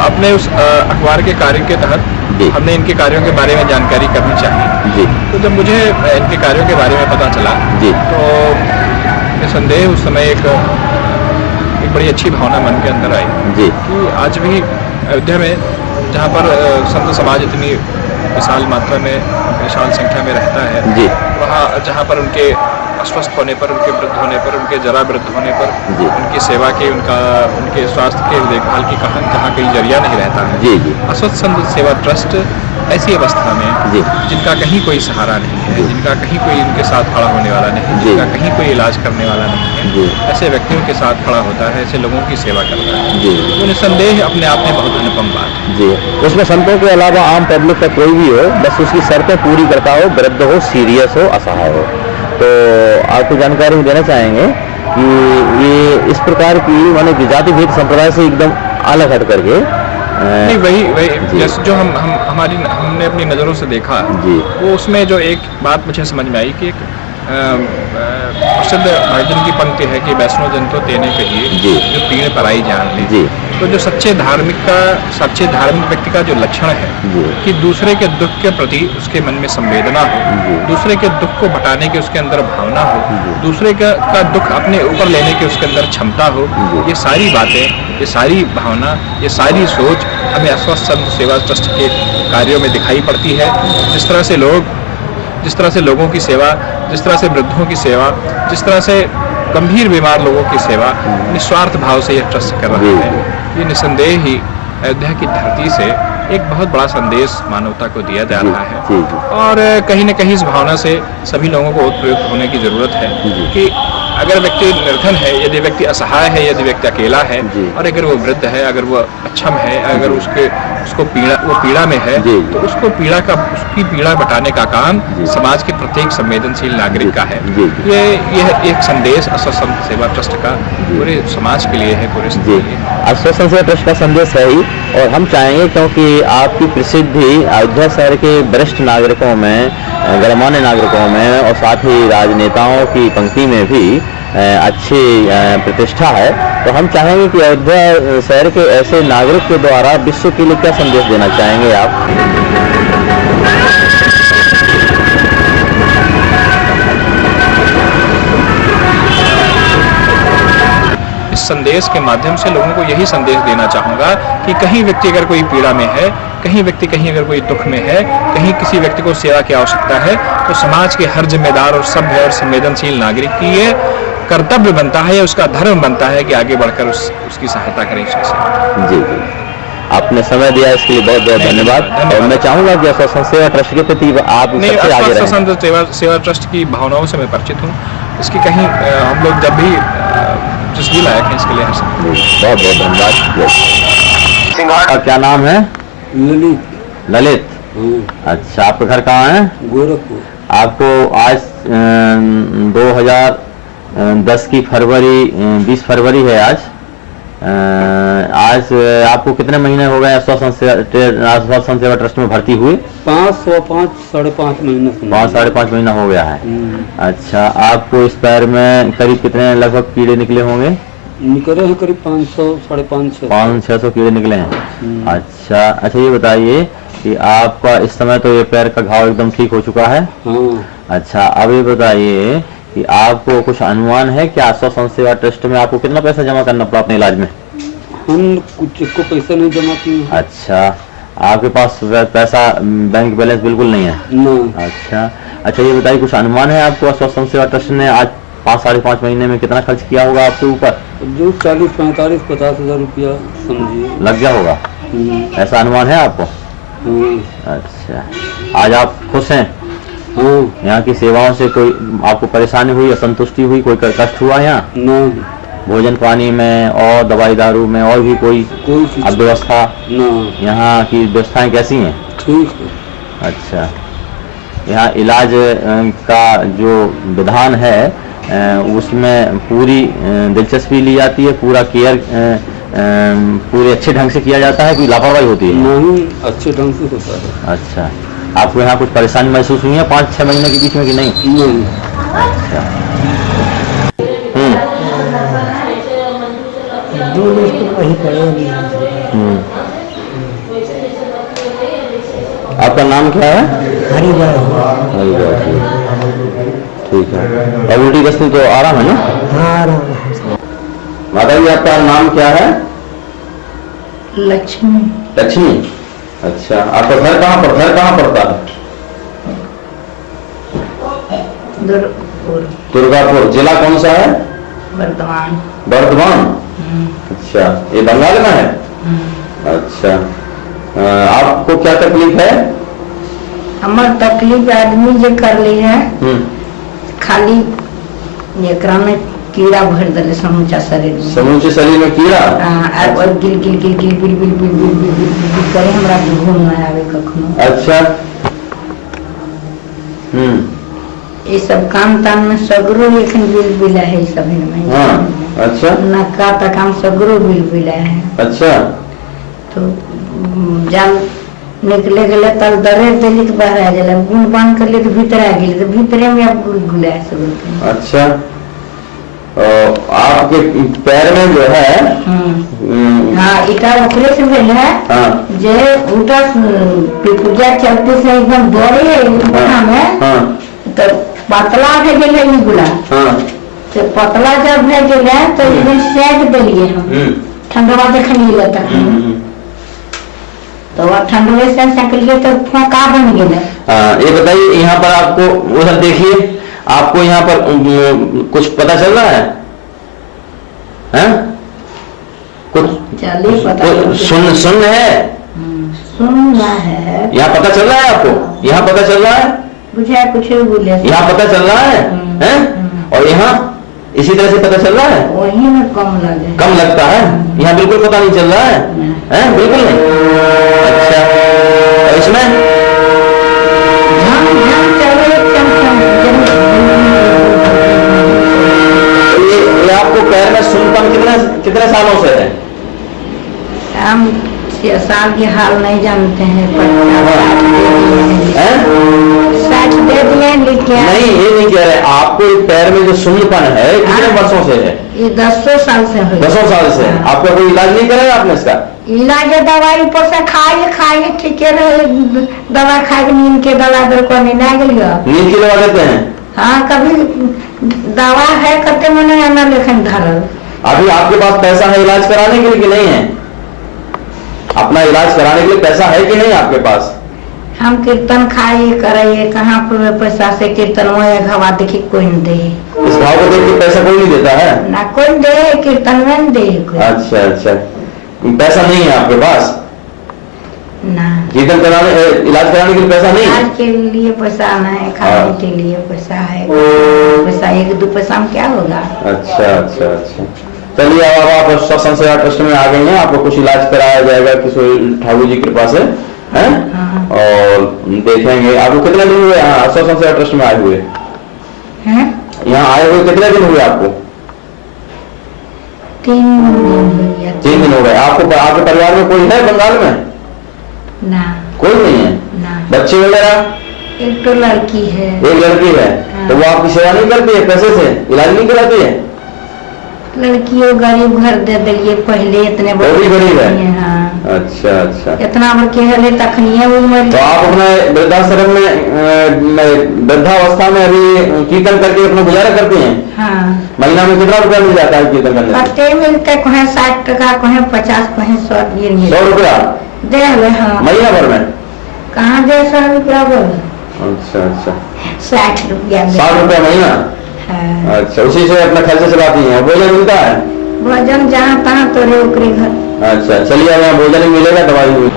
अपने उस अखबार के कार्य के तहत हमने इनके कार्यों के बारे में जानकारी करनी चाहिए जी। तो जब मुझे इनके कार्यों के बारे में पता चला जी, तो निसंदेह उस समय एक बड़ी अच्छी भावना मन के अंदर आई जी कि आज भी अयोध्या में जहाँ पर संत समाज इतनी विशाल मात्रा में, विशाल संख्या में रहता है जी, वहाँ जहाँ पर उनके अस्वस्थ होने पर, उनके वृद्ध होने पर, उनके जरा वृद्ध होने पर उनकी सेवा के, उनके स्वास्थ्य के देखभाल की जहाँ कहीं जरिया नहीं रहता है जी जी। अस्वस्थ संत सेवा ट्रस्ट ऐसी अवस्था में जी, जिनका कहीं कोई सहारा नहीं है, जिनका कहीं कोई उनके साथ खड़ा होने वाला नहीं है, जिनका कहीं कोई इलाज करने वाला नहीं है, ऐसे व्यक्तियों के साथ खड़ा होता है, ऐसे लोगों की सेवा करता है जी। तो निसंदेह अपने आप में बहुत अनुपम बात है जी। उसमें संतों के अलावा आम पब्लिक का कोई भी हो, बस उसकी शर्तें पूरी करता हो, वृद्ध हो, सीरियस हो, असहाय हो। तो आपको जानकारी देना चाहेंगे कि ये इस प्रकार की माने जाति भेद संप्रदाय से एकदम अलग हट करके नहीं, वही जैसे जो हमने अपनी नज़रों से देखा जी, वो उसमें जो एक बात मुझे समझ में आई कि एक प्रसिद्ध भजन की पंक्ति है कि वैष्णव जन तो तेने कहिए जो पीड़ पराई जान ले जी। तो जो सच्चे धार्मिक व्यक्ति का जो लक्षण है कि दूसरे के दुख के प्रति उसके मन में संवेदना हो, दूसरे के दुख को बटाने की उसके अंदर भावना हो, दूसरे का दुख अपने ऊपर लेने की उसके अंदर क्षमता हो, ये सारी बातें, ये सारी भावना, ये सारी सोच हमें अस्वस्थ संत सेवा ट्रस्ट के कार्यों में दिखाई पड़ती है। जिस तरह से लोगों की सेवा, जिस तरह से वृद्धों की सेवा, जिस तरह से गंभीर बीमार लोगों की सेवा निस्वार्थ भाव से यह ट्रस्ट कर रहा है, ये निसंदेह ही अयोध्या की धरती से एक बहुत बड़ा संदेश मानवता को दिया जा रहा है। और कहीं न कहीं इस भावना से सभी लोगों को उत्प्रयुक्त होने की जरूरत है कि अगर व्यक्ति निर्धन है, यदि व्यक्ति असहाय है, यदि व्यक्ति अकेला है, और अगर वो वृद्ध है, अगर वो अक्षम है, अगर उसको पीड़ा में है, तो उसकी पीड़ा बटाने का काम समाज के प्रत्येक संवेदनशील नागरिक का है। यह एक संदेश अस्वस्थ संत सेवा ट्रस्ट का पूरे समाज के लिए है, पूरे समाज के लिए। अस्वस्थ संत सेवा ट्रस्ट का संदेश है ही, और हम चाहेंगे क्योंकि आपकी प्रसिद्धि अयोध्या शहर के वरिष्ठ नागरिकों में, गणमान्य नागरिकों में और साथ ही राजनेताओं की पंक्ति में भी अच्छी प्रतिष्ठा है, तो हम चाहेंगे कि अयोध्या शहर के ऐसे नागरिक के द्वारा विश्व के लिए क्या संदेश देना चाहेंगे आप? इस संदेश के माध्यम से लोगों को यही संदेश देना चाहूँगा कि कहीं व्यक्ति अगर कोई पीड़ा में है, कहीं व्यक्ति कहीं अगर कोई दुख में है, कहीं किसी व्यक्ति को सेवा की आवश्यकता है, तो समाज के हर जिम्मेदार और सभ्य और संवेदनशील नागरिक की ये कर्तव्य बनता है, उसका धर्म बनता है कि आगे बढ़कर उसकी सहायता करें, उसकी सेवा। जी, आपने समय दिया इसके लिए बहुत बहुत धन्यवाद। और मैं चाहूँगा कि अस्वस्थ संत सेवा ट्रस्ट के प्रति आप सबसे आगे रहें। संत सेवा ट्रस्ट की भावनाओं से मैं परिचित हूँ, इसकी कहीं हम लोग जब भी जिस भी लायक है इसके लिए बहुत बहुत धन्यवाद। क्या नाम है? ललित। अच्छा, आपका घर कहाँ है? गोरखपुर। आपको आज 2010 की फरवरी 20 फरवरी है आज आपको कितने महीने हो गए अस्वस्थ संत सेवा ट्रस्ट में भर्ती हुए? 5.5 महीने। 5.5 महीना हो गया है। अच्छा, आपको इस पैर में करीब कितने लगभग कीड़े निकले होंगे? निकले हैं करीब 500 550 500-600 कीड़े निकले हैं। अच्छा अच्छा, ये बताइए कि आपका इस समय तो ये पैर का घाव एकदम ठीक हो चुका है। हाँ। अच्छा, अब ये बताइए कि आपको कुछ अनुमान है कि आस्था संत सेवा ट्रस्ट में आपको कितना पैसा जमा करना पड़ा अपने इलाज में? हम कुछ को पैसा नहीं जमा किए। अच्छा, आपके पास पैसा बैंक बैलेंस बिल्कुल नहीं है? नहीं। अच्छा अच्छा, ये बताइए कुछ अनुमान है आपको आस्था संत सेवा ट्रस्ट ने आज 5-5.5 महीने में कितना खर्च किया होगा आपके ऊपर? जो 40-45-50 हज़ार रुपया समझिए लग गया होगा, ऐसा अनुमान है आपको? अच्छा, आज आप खुश हैं? यहाँ की सेवाओं से कोई आपको परेशानी हुई, असंतुष्टि हुई, कोई कष्ट हुआ यहाँ? नहीं। भोजन पानी में और दवाई दारू में और भी कोई अव्यवस्था? यहाँ की व्यवस्थाएं कैसी हैं? ठीक है। अच्छा, यहाँ इलाज का जो विधान है उसमें पूरी दिलचस्पी ली जाती है, पूरा केयर पूरे अच्छे ढंग से किया जाता है, कोई लापरवाही होती है? नहीं, अच्छे ढंग से होता है। अच्छा, आपको यहाँ कुछ परेशानी महसूस हुई है 5-6 महीने के बीच में कि नहीं? नहीं। अच्छा। दो लोग तो वहीं पड़े नहीं। आपका नाम क्या है? हरिभाई। ठीक है। और उल्टी दस्ती तो आराम है ना? हाँ, आराम है। माता जी, आपका नाम क्या है? लक्ष्मी। लक्ष्मी। अच्छा, आपका घर कहाँ पड़ता है? दुर्गापुर। जिला कौन सा है? वर्धमान। वर्धमान। अच्छा, ये बंगाल में है? अच्छा, आपको क्या तकलीफ है? हमार तकलीफ आदमी जो कर ली है, खाली एकरा में कीड़ा भर दले समूचा शरीर में। समूचे शरीर में कीड़ा? और गिल गिल गिल गिल गिल गिल गिल गिल गिल गिल करे, हमरा घूम ना आवे कखनो। अच्छा। ये सब काम तान में सगरो लेकिन बिल बिला है सब में। हाँ। अच्छा। नक्का तक हम सगरो बिल बिला है। अच्छा। तो जाल निकले गले तल दरे दिल्ली के बाहर आ गए, गुण बांध कर ले तो भीतर आ गए, तो भीतरे में अब गुला है सब। अच्छा, आपके पैर में जो है हाँ, इटा ऊपरे से भेल है। हाँ। जे उटा पूजा चलते से एकदम बड़े में। हाँ। तो पतला भे गए गुला। हाँ। तो पतला जब भे गए तो इसमें सेक दिलिए हम, ठंडवा देखलिए लेता तो ठंडवे से सेकलिए तो फोका बन गए। ये बताइए, यहाँ पर आपको उधर देखिए, आपको यहाँ पर कुछ पता चल रहा है? हैं? कुछ पता सुन है? सुनना है। यहाँ पता चल रहा है आपको? यहाँ पता चल रहा है? बुझा कुछ बोले। यहाँ पता चल रहा है? हैं? और यहाँ इसी तरह से पता चल रहा है? वही में कम लगे। कम लगता है? यहाँ बिल्कुल पता नहीं चल रहा है? हैं? बिल्कुल नहीं। अच्छा, और इसमें ये आपको पैर में सुनपन कितने सालों से है? हम 6 साल के हाल नहीं जानते हैं, 60 दे दिए लेकिन नहीं, ये नहीं कह रहे। आपको पैर में जो सुन्नपन है कितने वर्षों से है? ये 10 साल से है। 10 साल से। आपका कोई इलाज नहीं कराया आपने इसका? इलाज दवाई ऊपर से खाइए ठीक रहे, दवा खाए नींद के दवा दर को नहीं गलियो। नींद की दवा देते हैं? हाँ, कभी दवा है करते मैंने आना लेखन धरल। अभी आपके पास पैसा है इलाज कराने के लिए कि नहीं है? अपना इलाज कराने के लिए पैसा है कि नहीं आपके पास? हम कीर्तन खाइए कराइए, कहाँ पर पैसा से कीर्तन में घावा देखी कोई नहीं दे। इस भाव को देख के पैसा कोई नहीं देता है ना, कोई दे कीर्तन में दे कोई। अच्छा अच्छा, पैसा नहीं है आपके पास? ना, कीर्तन कराने इलाज कराने के लिए पैसा नहीं? इलाज के लिए पैसा नहीं, खाने के लिए पैसा है। पैसा 1-2 पैसा में क्या होगा। अच्छा अच्छा अच्छा, चलिए अब आप सब संत सेवा ट्रस्ट में आ गई हैं, आपको कुछ इलाज कराया जाएगा किसी ठाकुर जी कृपा से, हैं? और देखेंगे। आपको कितने दिन हुए यहाँ सब संत सेवा ट्रस्ट में आए हुए? यहाँ आए हुए कितने दिन हुए आपको? 3 दिन हो गए। आपको आपके परिवार में कोई है बंगाल में? ना, कोई नहीं है। ना। बच्चे वगैरह? एक तो लड़की है। एक लड़की है। तो वो आपकी सेवा नहीं करती है? पैसे से इलाज नहीं कराती है? लड़कियों गरीब घर दे दिलिए पहले इतने वो भी गरीब है? हाँ। अच्छा अच्छा। इतना बड़ के हले तखनिए उम्र। तो आप अपने वृद्धाश्रम में वृद्धावस्था में अभी कीर्तन करके अपना गुजारा करती हैं? हाँ। महीना में कितना रुपया मिल जाता है कीर्तन करने? पट्टे मिलते कहें 60 टका, कहें 50, कहें 100 गिर 100 रुपया दे हले। हाँ। महीना भर में? कहाँ दे 100 रुपया बोल। अच्छा अच्छा। 60 रुपया। 60 रुपया महीना? हाँ। अच्छा, उसी से अपना खर्चा चलाती हैं? भोजन मिलता है? भोजन जहाँ तहाँ तोरे ओकरे घर। अच्छा, चलिए यहाँ भोजन ही मिलेगा, दवाई भी।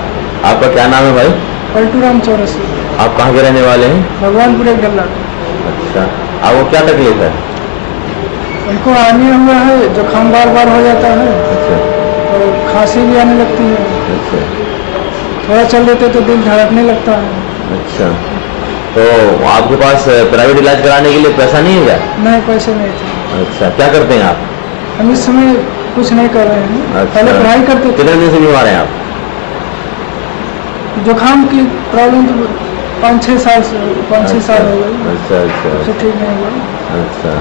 आपका क्या नाम है भाई? पलटूराम चौरसी। आप कहाँ के रहने वाले हैं? भगवानपुर एक डल्ला। अच्छा, आपको क्या तकलीफ है? उनको आने हुआ है, जुकाम बार बार हो जाता है। अच्छा। और खांसी भी आने लगती है। अच्छा। थोड़ा चल लेते तो दिल धड़कने लगता है। अच्छा, तो आपके पास प्राइवेट इलाज कराने के लिए पैसा नहीं है क्या? नहीं, पैसे नहीं थे। अच्छा, क्या करते हैं आप? हम इस समय कुछ नहीं कर रहे हैं। अच्छा। पहले पढ़ाई करते थे। कितने दिन से बीमार हैं आप? जुकाम की प्रॉब्लम तो 5-6 साल से 5-6 साल हो गए। अच्छा अच्छा। उससे ठीक नहीं हुआ। अच्छा,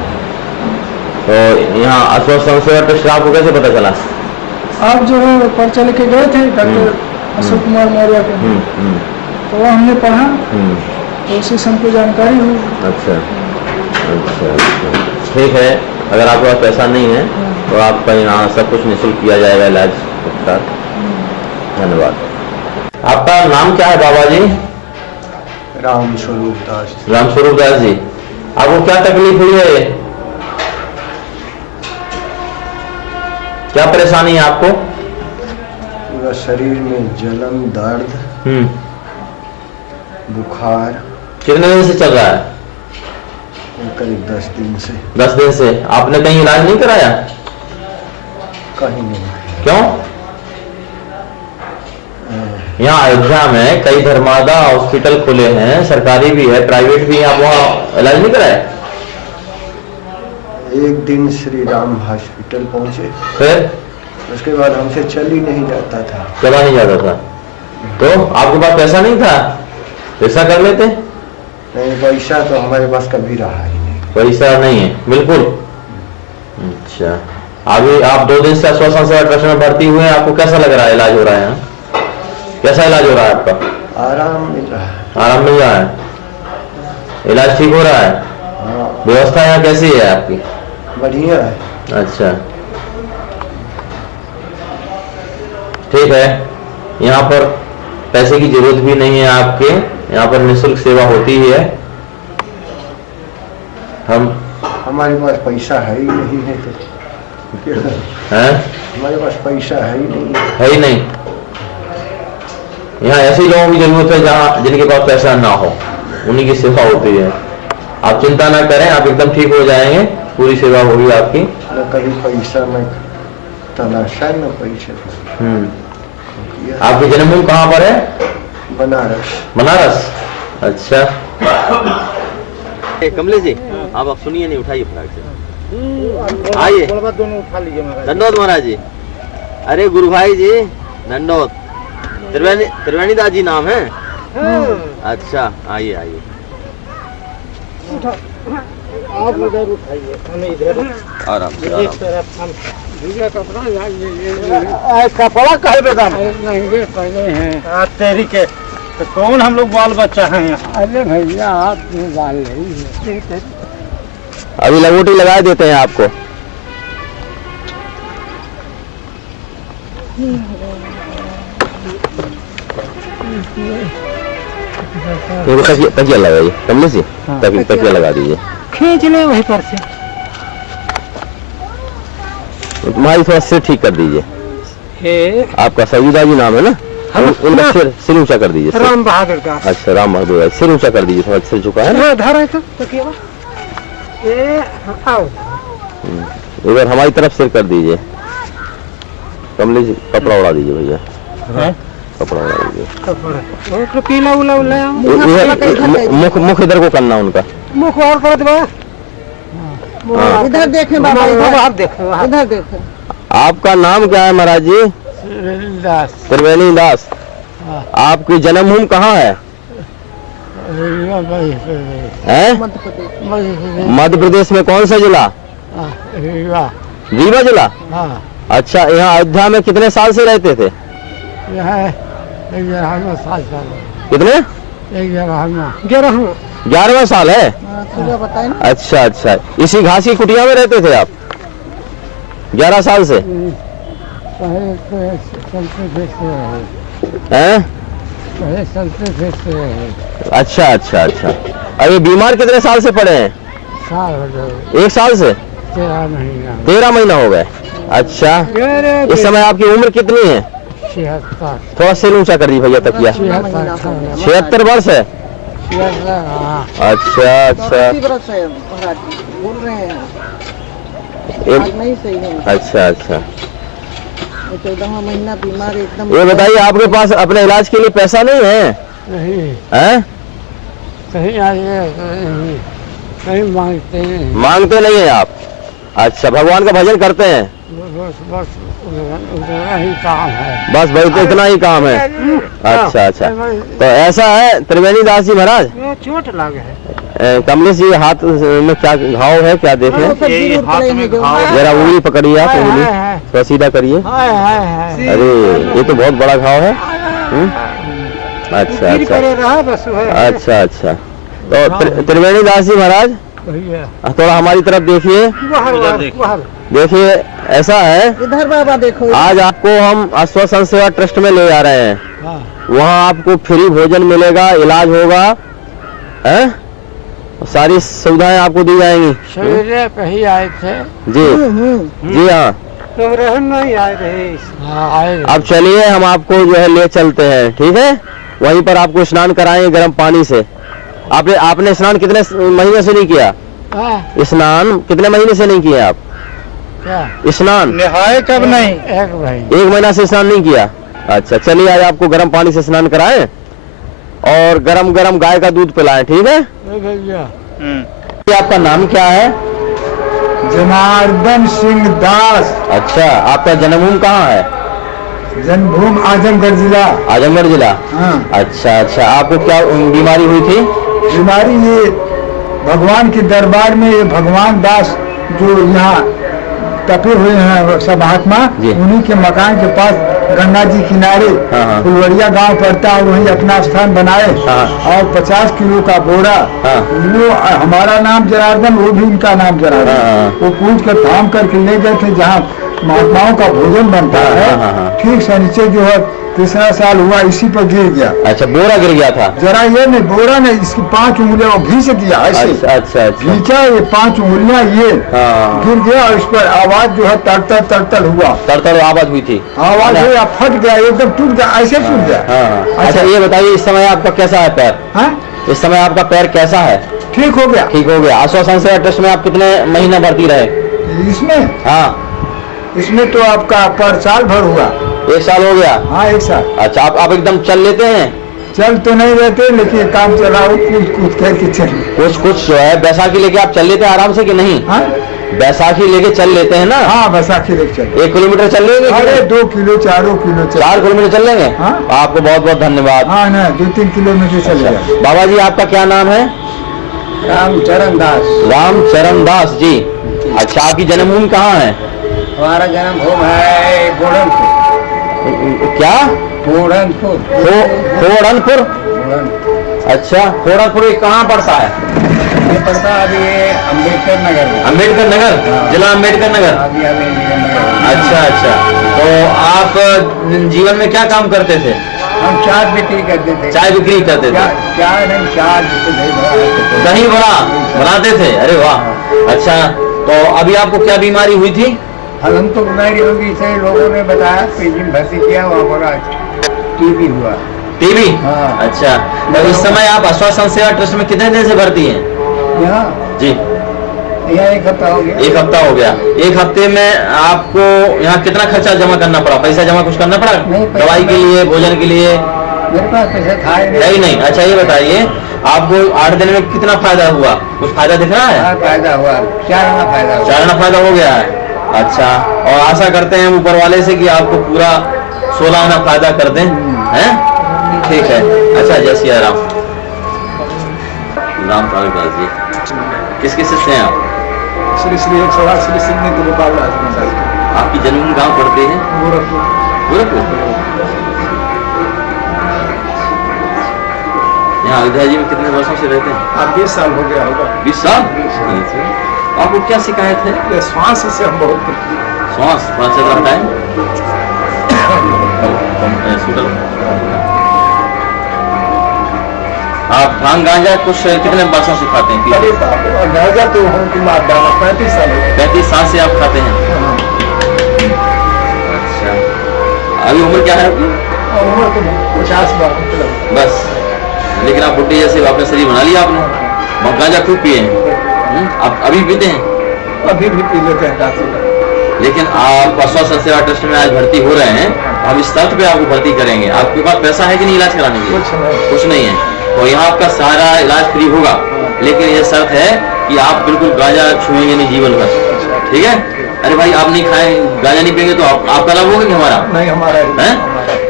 तो यहाँ अस्वस्थ संसेवा ट्रस्ट का आपको कैसे पता चला? आप जो है पर्चा लेके गए थे डॉक्टर अशोक कुमार मौर्य के, तो वो हमने पढ़ा, तो उसी से हमको जानकारी हुई। अच्छा अच्छा अच्छा, ठीक है। अगर आपके पास पैसा नहीं है तो आपका यहाँ सब कुछ निःशुल्क किया जाएगा, इलाज उपचार। धन्यवाद। आपका नाम क्या है बाबा जी? राम स्वरूप दास। राम स्वरूप दास जी, आपको क्या तकलीफ हुई है? क्या परेशानी है आपको? पूरा शरीर में जलन, दर्द, बुखार। कितने दिन से चल रहा है? करीब 10 दिन से। 10 दिन से। आपने कहीं इलाज नहीं कराया? कहीं नहीं। क्यों? यहाँ अयोध्या में कई धर्मादा हॉस्पिटल खुले हैं, सरकारी भी है, प्राइवेट भी है, आप वहाँ इलाज नहीं कराए? एक दिन श्री राम हॉस्पिटल पहुंचे, फिर उसके बाद हमसे चल ही नहीं जाता था। चला नहीं जाता था? तो आपके पास पैसा नहीं था? पैसा कर लेते? नहीं, पैसा तो हमारे पास कभी रहा ही नहीं। पैसा नहीं है बिल्कुल? अच्छा, अभी आप 2 दिन से अस्वस्थ संसेवा ट्रस्ट में भर्ती हुए हैं, आपको कैसा लग रहा है? इलाज हो रहा है? कैसा इलाज हो रहा है आपका? आराम मिल रहा है। आराम मिल रहा है? इलाज ठीक हो रहा है? हाँ। व्यवस्था यहाँ कैसी है आपकी? बढ़िया है। अच्छा, ठीक है। यहाँ पर पैसे की जरूरत भी नहीं है आपके, यहाँ पर निःशुल्क सेवा होती ही है। हमारे पास पैसा है ही नहीं है तो हैं? हमारे पास पैसा है ही नहीं। है ही नहीं। यहाँ ऐसे लोगों की जरूरत है जहाँ जिनके पास पैसा ना हो, उन्हीं की सेवा होती है। आप चिंता ना करें, आप एकदम ठीक हो जाएंगे, पूरी सेवा होगी आपकी। न कहीं पैसा में तलाशा न पैसा। आपकी जन्मभूमि कहाँ पर है? बनारस। बनारस, अच्छा। कमलेश जी, आप सुनिए, नहीं उठाइए फटाक से, आइए। धन्यवाद महाराज जी। अरे गुरु भाई जी, धन्यवाद। त्रिवेणी दास जी नाम है? अच्छा, आइए आइए। आप उधर उठाइए, हम इधर आराम से, आराम से। कपड़ा कहे बेदाम महंगे पहले हैं तेरी के, तो कौन हम लोग बाल बच्चा हैं यहाँ? अरे भैया आप में बाल नहीं है। अभी लंगोटी लगा देते हैं आपको। तकिया लगाइए कमलेश जी, तकिया लगा दीजिए। खींच ले वहीं पर से। तुम्हारी थोड़ा सिर ठीक कर दीजिए। आपका सयूदा जी नाम है ना? उनका सिर ऊंचा कर दीजिए। राम बहादुर दास। अच्छा, राम बहादुर दास, सिर ऊंचा कर दीजिए, थोड़ा सिर झुका है ना? धर है तो तकिया। आओ इधर हमारी तरफ सिर कर दीजिए। कमलेश जी, कपड़ा उड़ा दीजिए भैया, कपड़ा उड़ा दीजिए। पीला उला उला मुख इधर को करना उनका। मुख और कर दो। इधर देखे बाबा, इधर देखो, इधर देखो। आपका नाम क्या है महाराज जी? त्रिवेणी दास। आपकी जन्मभूमि कहाँ है? मध्य प्रदेश में कौन सा जिला? रीवा जिला। हाँ। अच्छा, यहाँ अयोध्या में कितने साल से रहते थे? यहाँ 11 साल। कितने? 11वां साल है। अच्छा अच्छा, इसी घास की कुटिया में रहते थे आप 11 साल से? अच्छा अच्छा अच्छा। अरे बीमार कितने साल से पड़े हैं? 1 साल से? 13 महीना हो गए। अच्छा, इस समय आपकी उम्र कितनी है? 76। थोड़ा सिर ऊंचा कर दी भैया तकिया। 76 वर्ष है। अच्छा अच्छा, बोल रहे हैं नहीं सही है। अच्छा अच्छा, 14वां महीना बीमार एकदम। ये बताइए, आपके पास अपने इलाज के लिए पैसा नहीं है? नहीं है? कहीं आइए, कहीं मांगते नहीं है आप? अच्छा, भगवान का भजन करते हैं? बस उतना ही काम है। बस इतना ही काम है। अच्छा अच्छा, तो ऐसा है त्रिवेणी दास जी महाराज, चोट लगे है। कमलेश जी हाथ में क्या घाव है, क्या देखें? जरा उंगली पकड़िए आप, उंगली थोड़ा सीधा करिए। अरे ये तो बहुत बड़ा घाव है। अच्छा अच्छा अच्छा अच्छा, तो त्रिवेणी दास जी महाराज थोड़ा हमारी तरफ देखिए। देखिए ऐसा है, इधर बाबा देखो। आज आपको हम आश्वासन सेवा ट्रस्ट में ले जा रहे हैं। वहाँ आपको फ्री भोजन मिलेगा, इलाज होगा, है? सारी सुविधाएं आपको दी जाएंगी। कहीं आए थे जी जी हाँ, तो नहीं आए थे। अब चलिए हम आपको जो है ले चलते हैं, ठीक है? वहीं पर आपको स्नान कराएंगे गर्म पानी से। आपने स्नान कितने महीने से नहीं किया? स्नान कितने महीने से नहीं किया आप? क्या स्नान नहाए कब? नहीं, 1 महीना से स्नान नहीं किया। अच्छा, चलिए आज आपको गर्म पानी से स्नान कराएं और गरम गरम गाय का दूध पिलाएं, ठीक है? आपका नाम क्या है? जनार्दन सिंह दास। अच्छा, आपका जन्मभूमि कहाँ है? जन्मभूमि आजमगढ़ जिला। आजमगढ़ जिला। हाँ। अच्छा अच्छा, आपको क्या बीमारी हुई थी? बीमारी ये भगवान के दरबार में, ये भगवान दास जो यहाँ तपे हुए हैं सब महात्मा, उन्हीं के मकान के पास गंगा जी किनारे फुलवरिया गांव पड़ता है, वहीं अपना स्थान बनाए। और 50 किलो का बोरा, वो हमारा नाम जनार्दन, वो भी उनका नाम जनार्दन, वो पूछ कर थाम करके ले गए थे जहाँ महात्माओं का भोजन बनता है। ठीक से नीचे जो है 3रा साल हुआ, इसी पर गिर गया। अच्छा, बोरा गिर गया था? जरा ये नहीं, बोरा नहीं, इसकी 5 उंगलियां घींच दिया ऐसे। अच्छा अच्छा, घींचा, ये 5 उंगलियां ये गिर गया और इस पर आवाज जो है तड़तड़ तड़तड़ हुआ। तड़तड़ आवाज हुई थी? आवाज हुई, फट गया, एकदम टूट गया, ऐसे टूट गया। अच्छा, ये बताइए इस समय आपका कैसा है पैर? इस समय आपका पैर कैसा है? ठीक हो गया। ठीक हो गया। आश्वासन सेवा ट्रस्ट में आप कितने महीना भर्ती रहे? इसमें? हाँ, इसमें तो आपका पर साल भर हुआ। 1 साल हो गया? हाँ, 1 साल। अच्छा, आप एकदम चल लेते हैं? चल तो नहीं रहते, लेकिन काम चलाओ, कूद करके चल। कुछ जो है बैसाखी लेके आप चल लेते हैं आराम से कि नहीं? हाँ? बैसाखी लेके चल लेते हैं ना? हाँ, बैसाखी लेके चल। 1 किलोमीटर चल लेंगे? अरे 2 किलो 4 किलो 4 किलोमीटर चल लेंगे? हाँ? आपको बहुत बहुत धन्यवाद। हाँ ना, 2-3 किलोमीटर चल जाए। बाबा जी आपका क्या नाम है? रामचरण दास। रामचरण दास जी। अच्छा, आपकी जन्मभूमि कहाँ है? हमारा जन्मभूमि है गोरखपुर। क्या? फोड़नपुर। फोड़नपुर? अच्छा, फोड़नपुर कहाँ पड़ता है? ये पड़ता है अभी अम्बेडकर नगर में। अम्बेडकर नगर? जिला अम्बेडकर नगर? अच्छा अच्छा, तो आप जीवन में क्या काम करते थे? हम चाय बिक्री करते थे। चाय बिक्री करते थे? चाय नहीं, चाय दही बड़ा बनाते थे? अरे वाह। अच्छा, तो अभी आपको क्या बीमारी हुई थी? हम तो बीमारी होगी, से लोगों ने बताया, पीजी में भर्ती किया, वहाँ पर टीबी हुआ। टीबी? हाँ। अच्छा, तो इस समय आप आश्वासन सेवा ट्रस्ट में कितने दिन से भर्ती हैं? यहाँ जी, यहाँ 1 हफ्ता हो गया। 1 हफ्ता हो गया। 1 हफ्ते में आपको यहाँ कितना खर्चा जमा करना पड़ा? पैसा जमा कुछ करना पड़ा? दवाई के लिए, भोजन के लिए? मेरे पास पैसा था ही नहीं। अच्छा, ये बताइए आपको 8 दिन में कितना फायदा हुआ? कुछ फायदा दिख रहा है? फायदा हुआ, 4 आना फायदा हो गया है। अच्छा, और आशा करते हैं ऊपर वाले से कि आपको पूरा 16 आना फायदा कर दें, हैं? ठीक है। अच्छा, जय सिया राम। राम जी, किस किस से हैं आप? श्री श्री 108 श्री सिद्धि गोपाल दास महाराज की। आपकी जन्मभूमि कहाँ पड़ते हैं? गोरखपुर। गोरखपुर। यहाँ अयोध्या जी में कितने वर्षों से रहते हैं? आप 20 साल हो गया होगा। 20 साल? आपको क्या शिकायत है? श्वास से हम बहुत श्वास चल रहा है। आप भांग गांजा कुछ कितने वर्षों से खाते हैं? गांजा तो हम 35 साल। 35 साल से आप खाते हैं? अच्छा, अभी उम्र क्या है आपकी? उम्र तो 50 बस, लेकिन आप बुढ़े जैसे आपने शरीर बना लिया आपने। गांजा खूब पिए हैं? आप अभी पीते हैं? अभी भी पी लेते हैं काफी। लेकिन आप स्वास्थ्य सेवा ट्रस्ट में आज भर्ती हो रहे हैं, हम इस शर्त पे आपको भर्ती करेंगे। आपके पास पैसा है कि नहीं इलाज कराने के लिए? कुछ नहीं है। तो यहाँ आपका सारा इलाज फ्री होगा, लेकिन ये शर्त है कि आप बिल्कुल गांजा छुएंगे नहीं जीवन भर, ठीक है? अरे भाई, आप नहीं खाएं, गांजा नहीं पिएंगे तो आपका लाभ होगा कि हमारा? नहीं, हमारा है।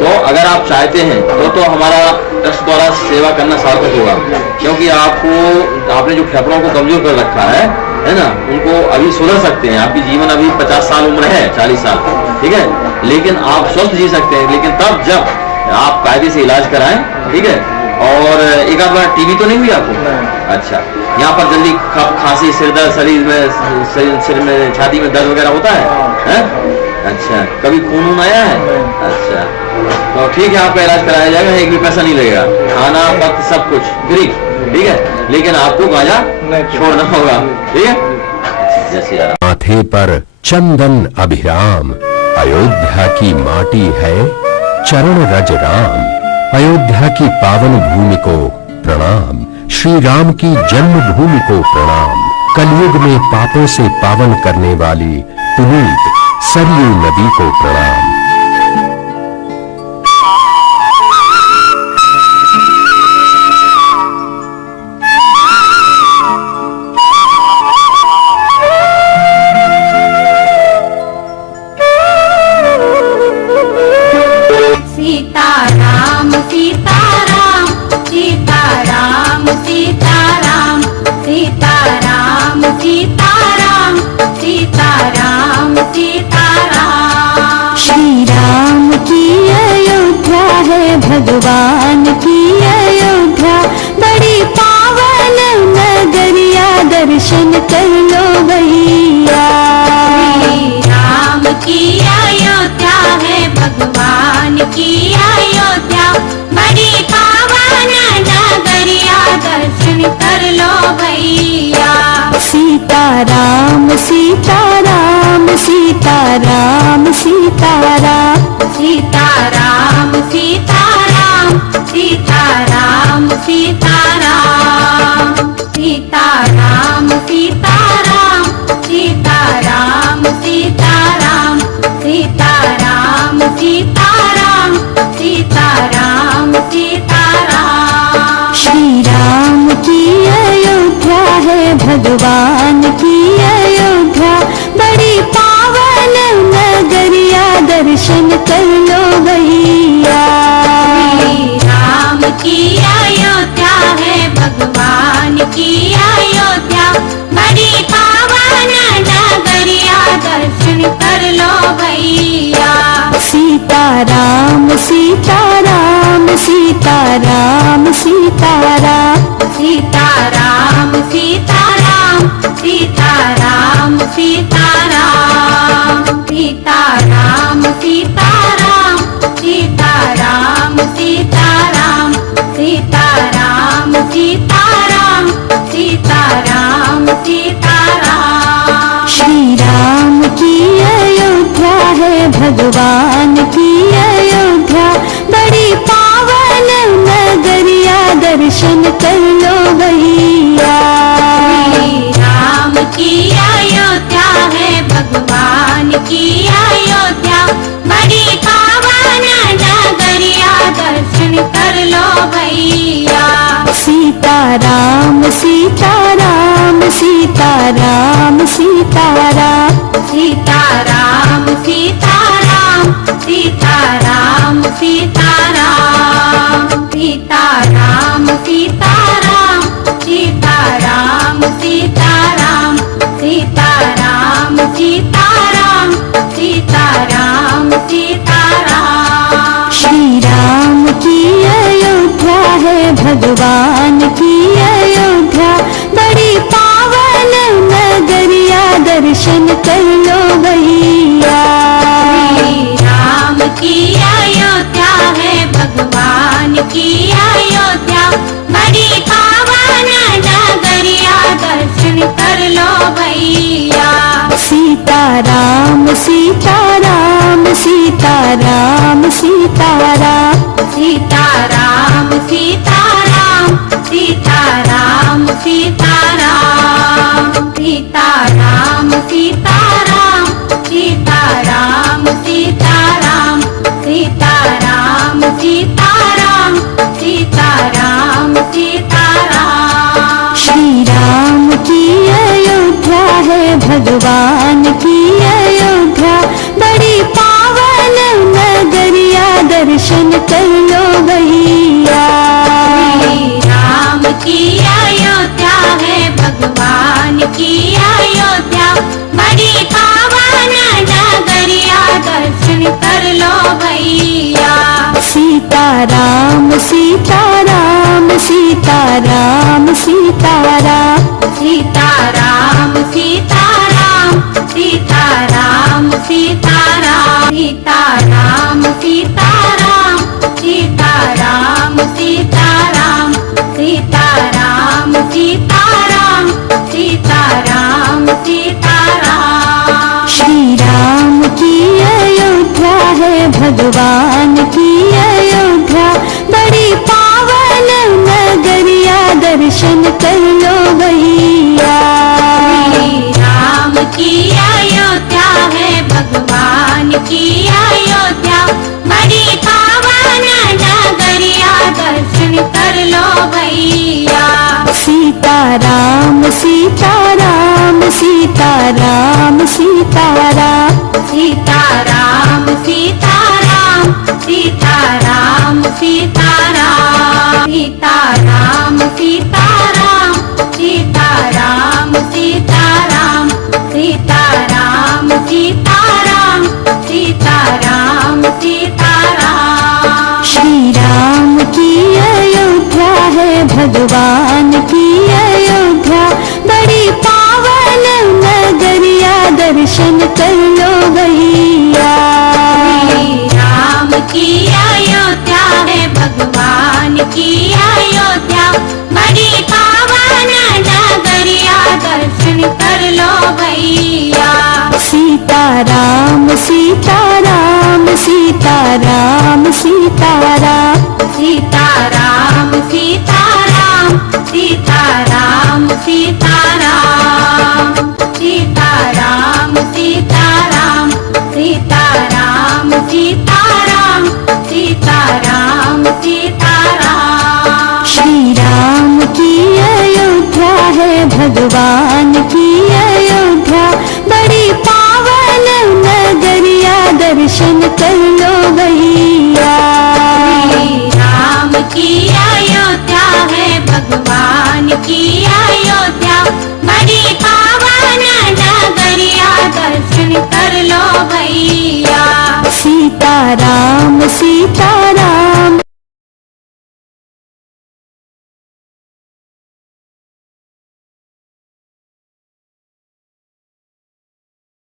तो अगर आप चाहते हैं तो हमारा ट्रस्ट द्वारा सेवा करना सार्थक होगा, क्योंकि आपने जो फेफड़ों को कमजोर कर रखा है ना, उनको अभी सुधर सकते हैं। आपकी जीवन अभी 50 साल उम्र है, 40 साल, ठीक है? लेकिन आप स्वस्थ जी सकते हैं, लेकिन तब जब आप कायदे से इलाज कराएं, ठीक है? और एक आध बार टीबी तो नहीं हुई आपको? अच्छा, यहाँ पर जल्दी खांसी, सिर दर्द, सिर में छाती में दर्द वगैरह होता है? अच्छा, कभी खून आया है? अच्छा, तो ठीक है, आपका इलाज कराया जाएगा, एक भी पैसा नहीं लगेगा, खाना वक्त सब कुछ फ्री, ठीक है? लेकिन आपको गांजा छोड़ना होगा, ठीक है? जैसे माथे पर चंदन अभिराम, अयोध्या की माटी है चरण रज राम। अयोध्या की पावन भूमि को प्रणाम, श्री राम की जन्मभूमि को प्रणाम। कलयुग में पापों से पावन करने वाली पुनीत सरयू नदी को प्रणाम। सीताराम सीताराम सीताराम सीताराम सीताराम सीताराम सीताराम सीताराम। श्री राम की अयोध्या है भगवान की अयोध्या, बड़ी पावन नगरिया, दर्शन कर लो भैया। श्री राम की अयोध्या है भगवान की अयोध्या, बड़ी पावन नगरिया, दर्शन कर लो भैया। सीताराम सीताराम सीताराम सीताराम सीताराम सीताराम सीताराम सीताराम सीताराम सीताराम सीताराम सीताराम सीताराम सीताराम सीताराम सीताराम। श्री राम की अयोध्या है भगवान की अयोध्या, बड़ी पावन नगरिया, दर्शन कर लो भैया। श्री राम की अयोध्या है भगवान की अयोध्या, बड़ी पावन नगरिया, दर्शन कर लो भैया। सीताराम सीताराम सीताराम सीताराम सीताराम सीताराम सीताराम सीताराम सीताराम सीताराम सीताराम सीताराम सीताराम सीताराम सीताराम सीताराम। श्री राम की अयोध्या है भगवान की अयोध्या, बड़ी पावन नगरिया, दर्शन कर लो भैया। श्री राम की अयोध्या है भगवान की अयोध्या, बड़ी पावन नगरिया, दर्शन कर लो भैया। सीताराम सीताराम सीताराम सीताराम सीताराम सीताराम सीताराम सीताराम सीताराम सीताराम सीताराम सीताराम सीताराम कर लो भैया। श्री राम की अयोध्या है भगवान की अयोध्या, बड़ी पावन नगरिया, दर्शन कर लो भैया। सीताराम सीताराम सीताराम सीताराम सीताराम सीताराम सीताराम सीताराम सीताराम सीताराम सीताराम सीताराम सीताराम सीताराम सीताराम सीताराम। श्री राम की अयोध्या है भगवान की अयोध्या, बड़ी पावन नगरिया, दर्शन कर लो भैया। श्री राम की अयोध्या है भगवान की अयोध्या, बड़ी पावन नगरिया, दर्शन कर लो भैया। सीताराम सीताराम सीताराम सीताराम सीताराम सीताराम सीताराम सीताराम सीताराम सीताराम सीताराम सीताराम सीताराम सीताराम सीताराम सीताराम। श्री राम की अयोध्या है भगवान की अयोध्या, बड़ी पावन नगरिया, दर्शन कर लो भैया। श्री राम की अयोध्या है भगवान की अयोध्या, बड़ी पावन नगरिया, दर्शन कर लो भैया। सीताराम सीताराम सीताराम सीताराम सीताराम सीताराम सीताराम सीताराम सीताराम सीताराम सीताराम सीताराम सीताराम सीताराम सीताराम सीताराम। श्री राम की अयोध्या है भगवान की अयोध्या, बड़ी पावन नगरिया, दर्शन कर लो भैया। श्री राम की अयोध्या है भगवान की अयोध्या, बड़ी पावन नगरिया, दर्शन कर लो भैया। सीताराम सीताराम सीताराम सीताराम सीताराम सीताराम सीताराम सीताराम सीताराम सीताराम सीताराम सीताराम सीताराम सीताराम। श्री राम की अयोध्या है भगवान की अयोध्या, बड़ी पावन नगरिया, दर्शन कर लो भैया। श्री राम की अयोध्या है भगवान की अयोध्या, बड़ी पावन नगरिया, दर्शन कर लो भैया। सीताराम सीताराम